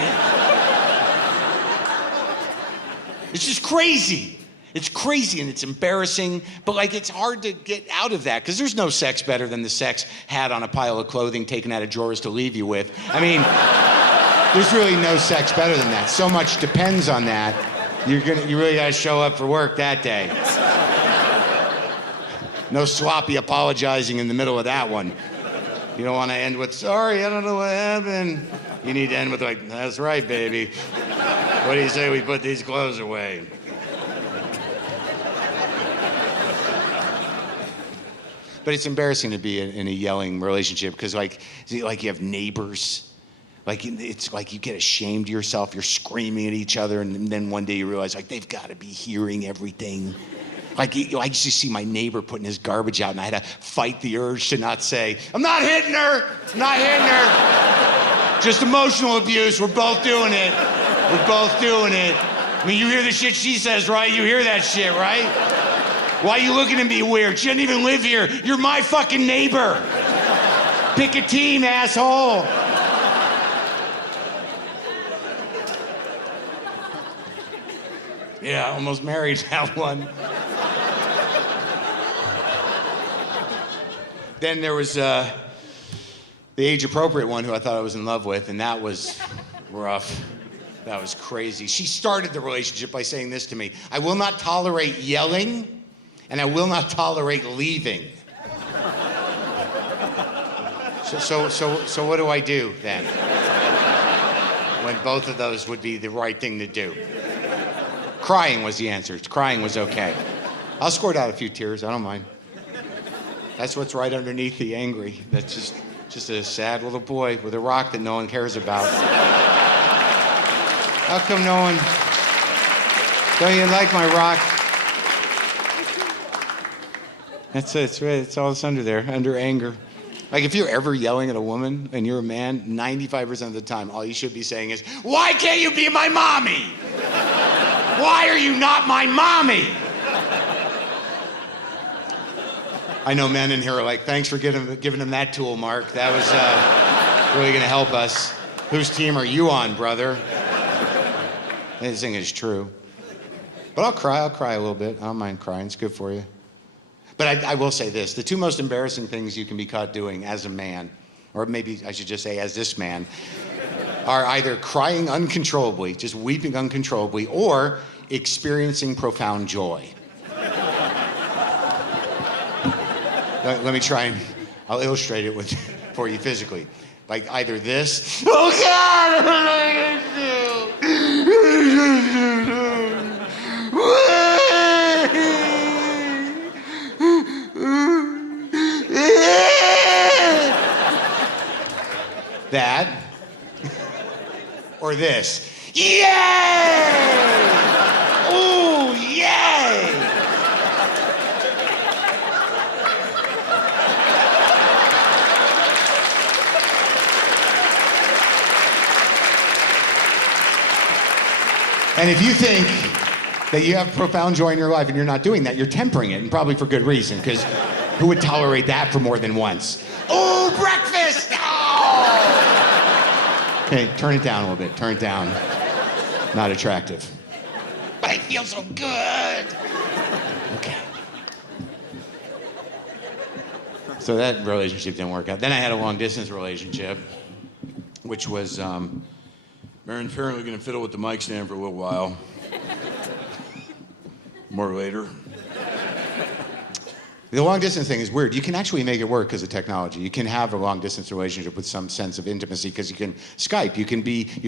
it's just crazy. It's crazy and it's embarrassing, but it's hard to get out of that because there's no sex better than the sex had on a pile of clothing taken out of drawers to leave you with. I mean, there's really no sex better than that. So much depends on that. You really gotta show up for work that day. No sloppy apologizing in the middle of that one. You don't want to end with, sorry, I don't know what happened. You need to end with that's right, baby. What do you say we put these clothes away? But it's embarrassing to be in a yelling relationship because you have neighbors. It's like you get ashamed of yourself. You're screaming at each other, and then one day you realize they've got to be hearing everything. I used to see my neighbor putting his garbage out, and I had to fight the urge to not say, I'm not hitting her. I'm not hitting her. Just emotional abuse. We're both doing it. We're both doing it. I mean, you hear the shit she says, right? You hear that shit, right? Why are you looking at me weird? She doesn't even live here. You're my fucking neighbor. Pick a team, asshole. Yeah, I almost married that one. Then there was the age-appropriate one who I thought I was in love with, and that was rough. That was crazy. She started the relationship by saying this to me: I will not tolerate yelling, and I will not tolerate leaving. So what do I do then? When both of those would be the right thing to do. Crying was the answer. Crying was okay. I'll squirt out a few tears. I don't mind. That's what's right underneath the angry. That's just a sad little boy with a rock that no one cares about. How come no one... Don't you like my rock? That's it. It's all that's under there, under anger. If you're ever yelling at a woman and you're a man, 95% of the time, all you should be saying is, why can't you be my mommy? Why are you not my mommy? I know men in here are like, thanks for giving him that tool, Mark. That was really gonna help us. Whose team are you on, brother? This thing is true. But I'll cry a little bit. I don't mind crying, it's good for you. But I will say this, the two most embarrassing things you can be caught doing as a man, or maybe I should just say as this man, are either crying uncontrollably, just weeping uncontrollably, or experiencing profound joy. Let me try and I'll illustrate it for you physically. Like either this, oh God, I don't know what to do. That, or this, yay! Ooh, yay! And if you think that you have profound joy in your life and you're not doing that, you're tempering it, and probably for good reason, because who would tolerate that for more than once? Oh, breakfast! Oh! Okay, turn it down a little bit. Turn it down. Not attractive. But I feel so good. Okay. So that relationship didn't work out. Then I had a long distance relationship, which was, Maron's apparently gonna fiddle with the mic stand for a little while. More later. The long distance thing is weird. You can actually make it work because of technology. You can have a long distance relationship with some sense of intimacy because you can Skype. You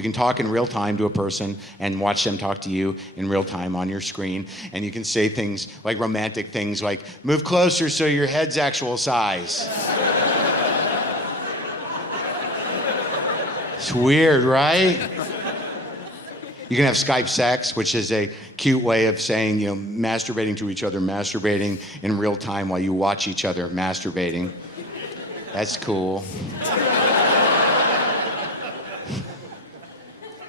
can talk in real time to a person and watch them talk to you in real time on your screen. And you can say things like romantic things like, move closer so your head's actual size. It's weird, right? You can have Skype Sex, which is a cute way of saying, masturbating to each other, masturbating in real time while you watch each other masturbating. That's cool.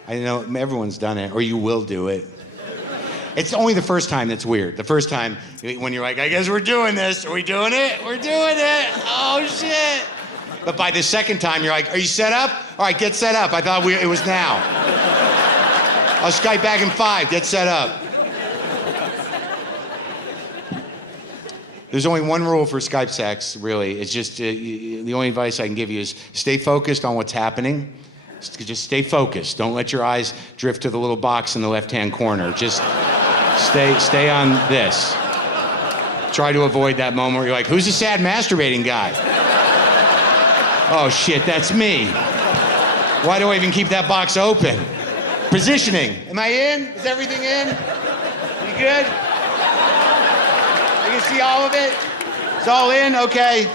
I know everyone's done it, or you will do it. It's only the first time that's weird. The first time when you're like, I guess we're doing this. Are we doing it? We're doing it. Oh, shit. But by the second time, you're like, are you set up? All right, get set up. I thought it was now. I'll Skype back in 5. Get set up. There's only one rule for Skype Sex, really. It's just the only advice I can give you is stay focused on what's happening. Just stay focused. Don't let your eyes drift to the little box in the left-hand corner. Just stay on this. Try to avoid that moment where you're like, who's the sad masturbating guy? Oh shit, that's me. Why do I even keep that box open? Positioning. Am I in? Is everything in? You good? You can see all of it? It's all in? Okay.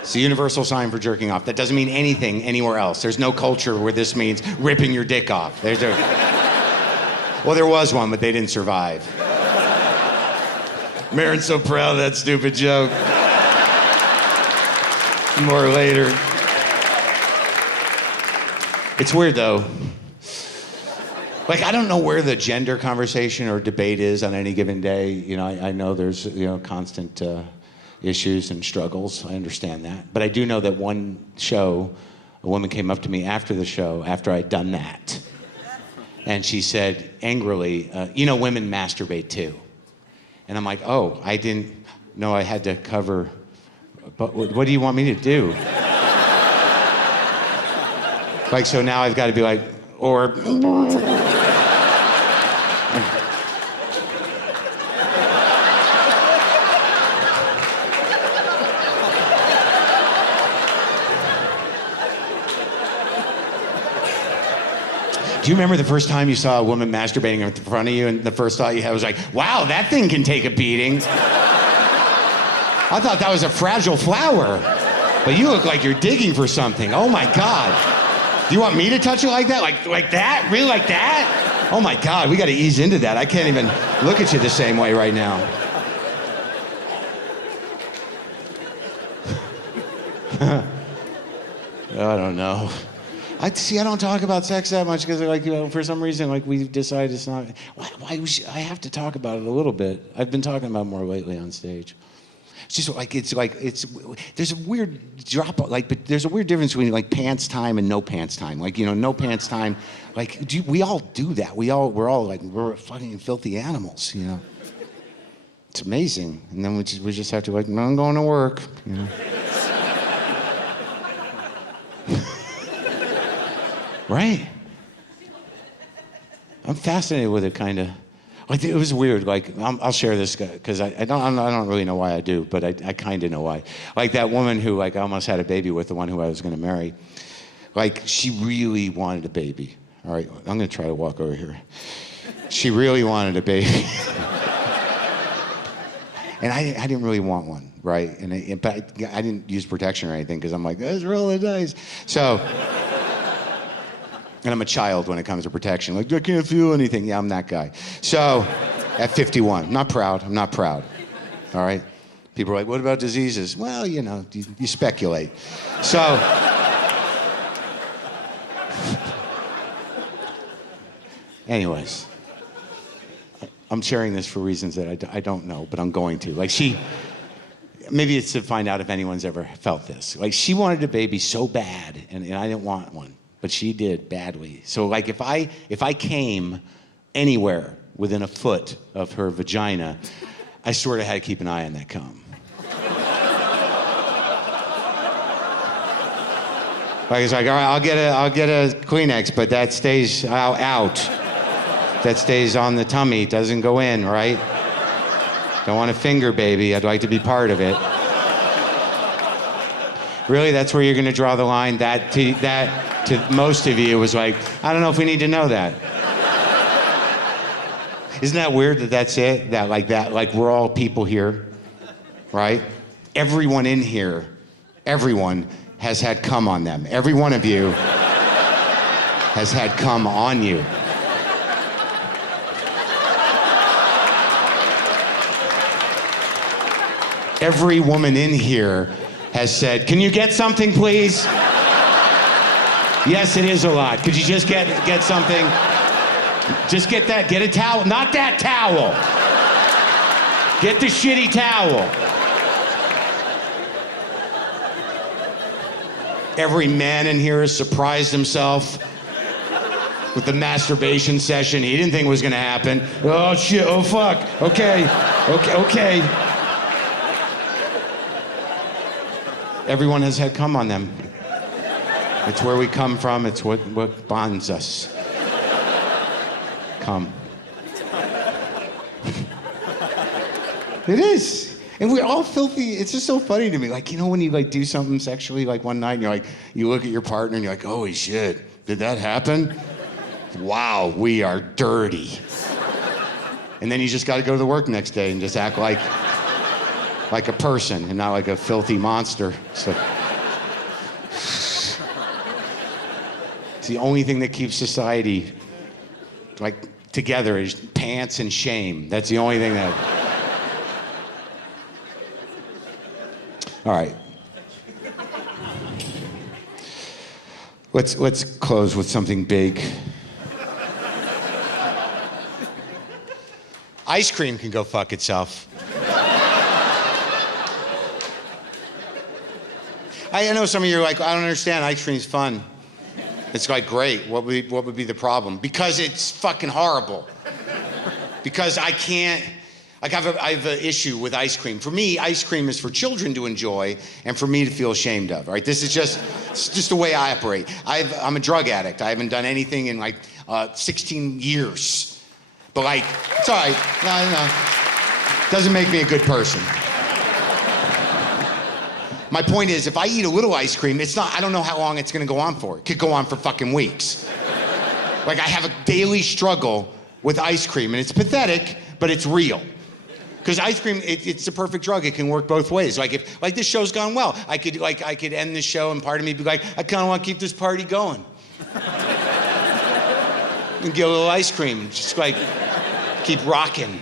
It's a universal sign for jerking off. That doesn't mean anything anywhere else. There's no culture where this means ripping your dick off. Well, there was one, but they didn't survive. Maron's so proud of that stupid joke. More later. It's weird though. Like, I don't know where the gender conversation or debate is on any given day. I know there's constant issues and struggles. I understand that. But I do know that one show, a woman came up to me after the show, after I'd done that. And she said angrily, women masturbate too. And I'm like, oh, I didn't know I had to cover. But what do you want me to do? Like, so now I've got to be like, or... Do you remember the first time you saw a woman masturbating in front of you and the first thought you had was like, wow, that thing can take a beating? I thought that was a fragile flower, but you look like you're digging for something. Oh my God. Do you want me to touch it like that? Like that? Really like that? Oh my God, we got to ease into that. I can't even look at you the same way right now. I don't know. I don't talk about sex that much because, for some reason, we've decided it's not. Why I have to talk about it a little bit. I've been talking about it more lately on stage. It's just there's a weird drop, but there's a weird difference between like pants time and no pants time. Like, no pants time. Like, we all do that. We're all like, we're fucking filthy animals, It's amazing. And then we just have to like, no, I'm going to work, Right? I'm fascinated with it, kind of. Like, it was weird. Like, I'll share this because I don't really know why I do, but I kind of know why. Like that woman who like I almost had a baby with, the one who I was going to marry. Like, she really wanted a baby. All right, I'm going to try to walk over here. She really wanted a baby. And I didn't really want one, right? But I didn't use protection or anything because I'm like, let's roll the dice. So, and I'm a child when it comes to protection. Like, I can't feel anything. Yeah, I'm that guy. So, at 51, I'm not proud. All right? People are like, what about diseases? Well, you speculate. So, anyways, I'm sharing this for reasons that I don't know, but I'm going to. Like, maybe it's to find out if anyone's ever felt this. Like, she wanted a baby so bad, and I didn't want one, but she did badly. So, like, if I came anywhere within a foot of her vagina, I sort of had to keep an eye on that cum. Like, it's like, all right, I'll get a Kleenex, but that stays out. That stays on the tummy, doesn't go in, right? Don't want a finger baby. I'd like to be part of it. Really, that's where you're going to draw the line? That to most of you, it was like, I don't know if we need to know that. Isn't that weird that that's it? Like we're all people here, right? Everyone in here, everyone has had cum on them. Every one of you has had cum on you. Every woman in here has said, can you get something, please? Yes, it is a lot. Could you just get something? Just get that. Get a towel. Not that towel. Get the shitty towel. Every man in here has surprised himself with the masturbation session he didn't think was going to happen. Oh, shit. Oh, fuck. Okay. Everyone has had cum on them. It's where we come from. It's what bonds us. Cum. It is. And we're all filthy. It's just so funny to me. Like, when you like do something sexually like one night and you're like, you look at your partner and you're like, holy shit, did that happen? Wow, we are dirty. And then you just got to go to the work next day and just act like a person and not like a filthy monster. So, it's the only thing that keeps society together is pants and shame. That's the only thing that. All right. Let's close with something big. Ice cream can go fuck itself. I know some of you are like, I don't understand, ice cream's fun. It's like, great, what would be the problem? Because it's fucking horrible. Because I have an issue with ice cream. For me, ice cream is for children to enjoy and for me to feel ashamed of, right? It's just the way I operate. I'm a drug addict. I haven't done anything in 16 years. But it's all right. No. Doesn't make me a good person. My point is, if I eat a little ice cream, I don't know how long it's gonna go on for. It could go on for fucking weeks. I have a daily struggle with ice cream, and it's pathetic, but it's real. Because ice cream, it's the perfect drug. It can work both ways. If this show's gone well, I could end this show, and part of me be like, I kind of want to keep this party going. And get a little ice cream, just keep rocking.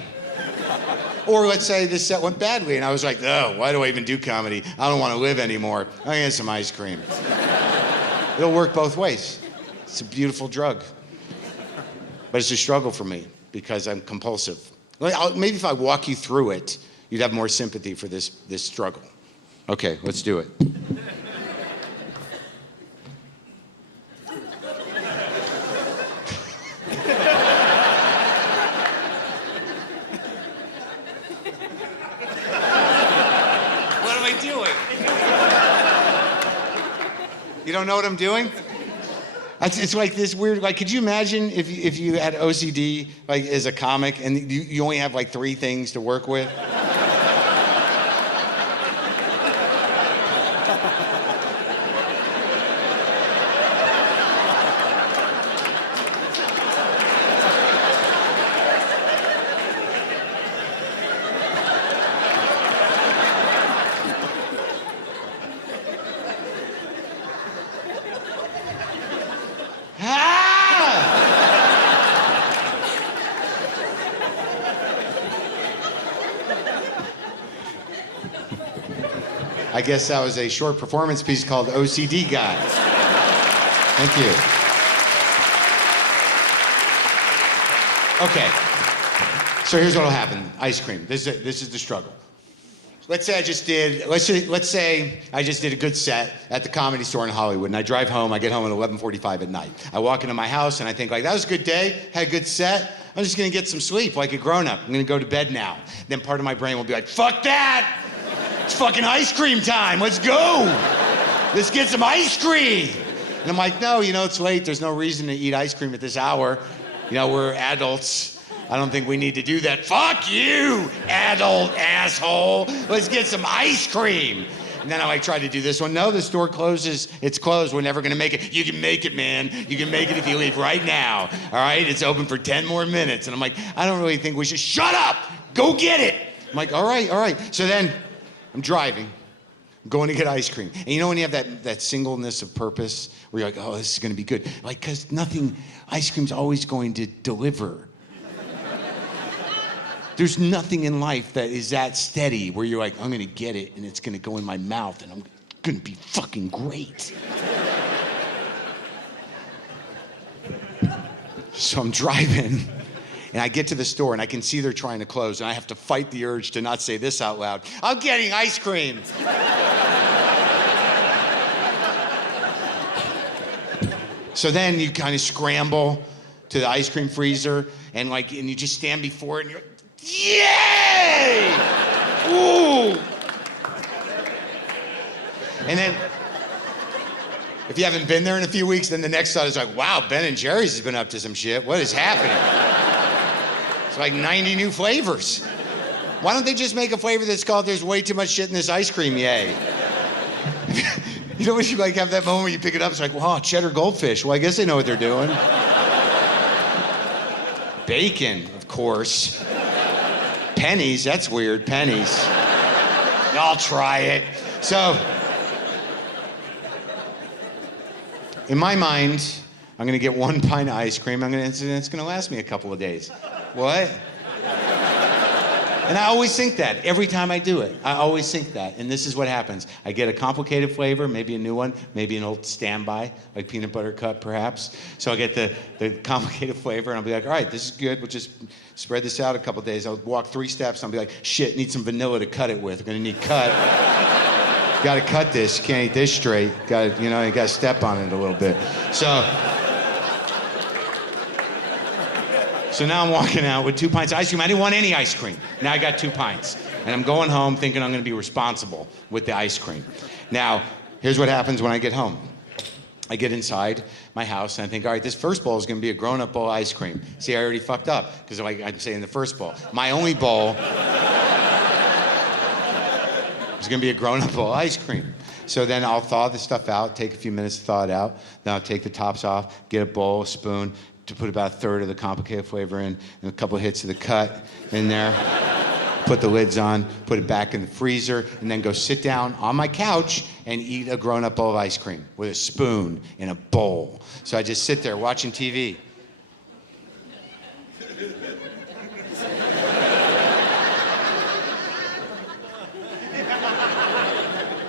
Or let's say this set went badly and I was like, oh, why do I even do comedy? I don't want to live anymore. I get some ice cream. It'll work both ways. It's a beautiful drug. But it's a struggle for me because I'm compulsive. Maybe if I walk you through it, You'd have more sympathy for this struggle. Okay, let's do it. What am I doing? You don't know what I'm doing? It's like this weird, like, could you imagine if you had OCD, like, as a comic, and you only have, like, 3 things to work with? I guess that was a short performance piece called OCD Guy. Thank you. Okay. So here's what'll happen. Ice cream. This is the struggle. Let's say I just did a good set at the Comedy Store in Hollywood, and I drive home. I get home at 11:45 at night. I walk into my house and I think, like, that was a good day. Had a good set. I'm just gonna get some sleep like a grown-up. I'm gonna go to bed now. Then part of my brain will be like, fuck that! It's fucking ice cream time. Let's go. Let's get some ice cream. And I'm like, no, it's late. There's no reason to eat ice cream at this hour. We're adults. I don't think we need to do that. Fuck you, adult asshole. Let's get some ice cream. And then I try to do this one. No, the store closes. It's closed. We're never gonna make it. You can make it, man. You can make it if you leave right now. All right? It's open for 10 more minutes. And I'm like, I don't really think we should. Shut up. Go get it. I'm like, all right. So then I'm driving, I'm going to get ice cream. And when you have that singleness of purpose, where you're like, oh, this is gonna be good. Like, cause ice cream's always going to deliver. There's nothing in life that is that steady where you're like, I'm gonna get it and it's gonna go in my mouth and I'm gonna be fucking great. So I'm driving. And I get to the store and I can see they're trying to close and I have to fight the urge to not say this out loud. I'm getting ice cream. So then you kind of scramble to the ice cream freezer and you just stand before it and you're like, yay! Ooh! And then, if you haven't been there in a few weeks, then the next thought is like, wow, Ben and Jerry's has been up to some shit. What is happening? It's like 90 new flavors. Why don't they just make a flavor that's called there's way too much shit in this ice cream, yay? When you have that moment where you pick it up, it's like, wow, cheddar goldfish. Well, I guess they know what they're doing. Bacon, of course. Pennies, that's weird, pennies. I'll try it. So, in my mind, I'm gonna get 1 pint of ice cream. It's gonna last me a couple of days. What? And I always think that every time I do it. I always think that. And this is what happens. I get a complicated flavor, maybe a new one, maybe an old standby, like peanut butter cup perhaps. So I get the complicated flavor and I'll be like, all right, this is good. We'll just spread this out a couple of days. I'll walk 3 steps and I'll be like, shit, need some vanilla to cut it with. I'm gonna need cut. Gotta cut this. You can't eat this straight. You gotta step on it a little bit. So now I'm walking out with 2 pints of ice cream. I didn't want any ice cream. Now I got 2 pints. And I'm going home thinking I'm gonna be responsible with the ice cream. Now, here's what happens when I get home. I get inside my house and I think, all right, this first bowl is gonna be a grown-up bowl of ice cream. See, I already fucked up, because I'm saying the first bowl. My only bowl is gonna be a grown-up bowl of ice cream. So then I'll thaw the stuff out, take a few minutes to thaw it out. Then I'll take the tops off, get a bowl, a spoon, to put about 1/3 of the complicated flavor in, and a couple of hits of the cut in there. Put the lids on, put it back in the freezer, and then go sit down on my couch and eat a grown-up bowl of ice cream with a spoon in a bowl. So I just sit there watching TV.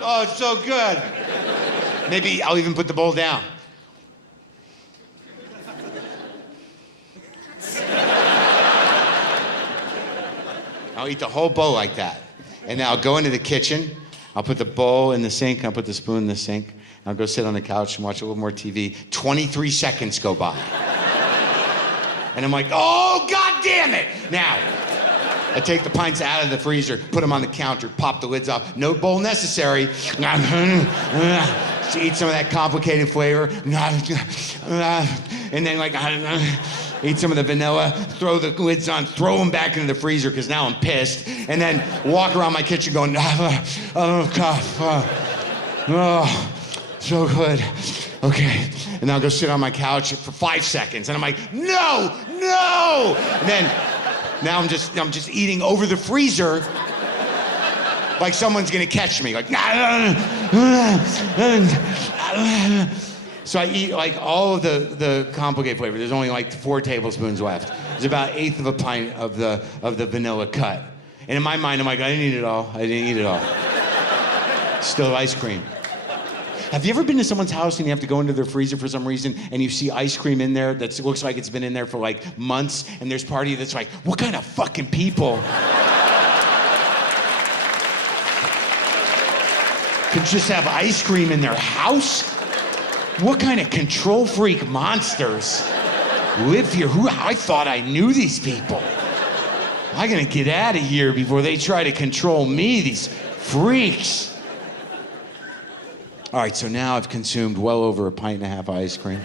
Oh, it's so good. Maybe I'll even put the bowl down. I'll eat the whole bowl like that. And now I'll go into the kitchen. I'll put the bowl in the sink. I'll put the spoon in the sink. I'll go sit on the couch and watch a little more TV. 23 seconds go by. And I'm like, oh, God damn it. Now, I take the pints out of the freezer, put them on the counter, pop the lids off. No bowl necessary. Eat some of that complicated flavor. And then like, eat some of the vanilla, throw the lids on, throw them back into the freezer because now I'm pissed. And then walk around my kitchen going, oh, God, oh, so good. Okay. And I'll go sit on my couch for 5 seconds. And I'm like, no. And then now I'm just eating over the freezer like someone's gonna catch me. Like, so I eat like all of the complicated flavor. There's only like 4 tablespoons left. There's about 1/8 of a pint of the vanilla cut. And in my mind, I'm like, I didn't eat it all. Still ice cream. Have you ever been to someone's house and you have to go into their freezer for some reason and you see ice cream in there that looks like it's been in there for like months, and there's part of you that's like, what kind of fucking people could just have ice cream in their house? What kind of control freak monsters live here? I thought I knew these people. I'm gonna get out of here before they try to control me, these freaks. All right, so now I've consumed well over 1.5 pints of ice cream,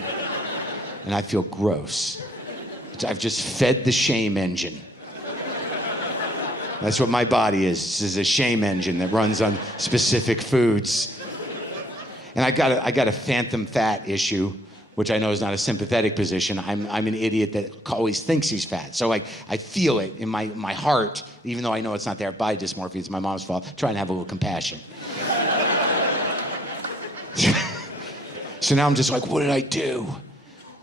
and I feel gross. I've just fed the shame engine. That's what my body is. This is a shame engine that runs on specific foods. And I got a phantom fat issue, which I know is not a sympathetic position. I'm an idiot that always thinks he's fat. So like I feel it in my heart, even though I know it's not there. Body dysmorphia, it's my mom's fault. Trying to have a little compassion. So now I'm just like, what did I do?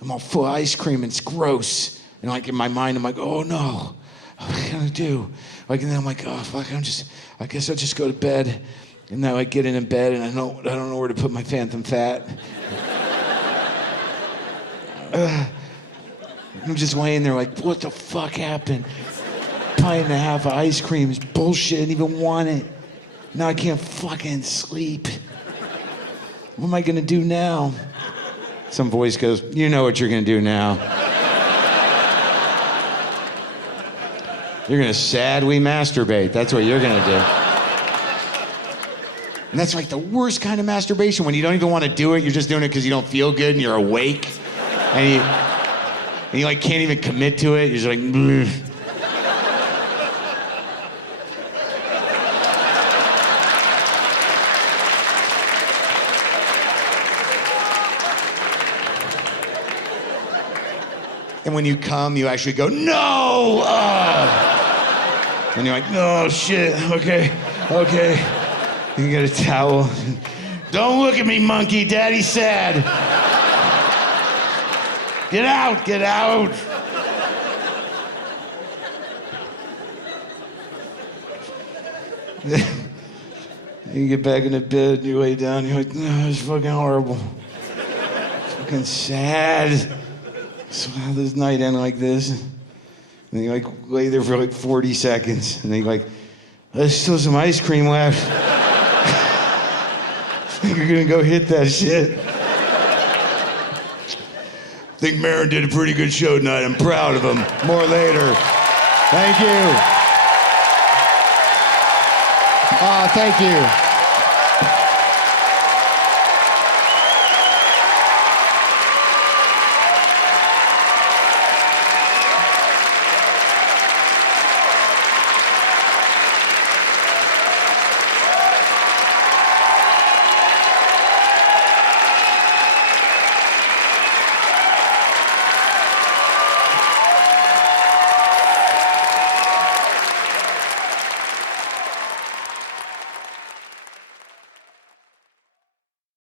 I'm all full of ice cream and it's gross. And like in my mind, I'm like, oh no, what am I gonna do? Like, and then I'm like, oh fuck, I guess I'll just go to bed. And now I get in bed and I don't know where to put my phantom fat. I'm just laying there like, what the fuck happened? 1.5 pints of ice cream is bullshit. I didn't even want it. Now I can't fucking sleep. What am I gonna do now? Some voice goes, you know what you're gonna do now. You're gonna sadly masturbate. That's what you're gonna do. And that's like the worst kind of masturbation, when you don't even want to do it. You're just doing it because you don't feel good and you're awake. And you like can't even commit to it. You're just like, bleh. And when you come, you actually go, no! And you're like, no, shit, okay. And you get a towel. Don't look at me, monkey, daddy's sad. Get out. You get back in the bed, you lay down, you're like, no, it's fucking horrible. Fucking sad. So how does night end like this? And then you like lay there for like 40 seconds. And then you're like, there's still some ice cream left. You're gonna go hit that shit. I think Maron did a pretty good show tonight. I'm proud of him. More later. Thank you. Thank you.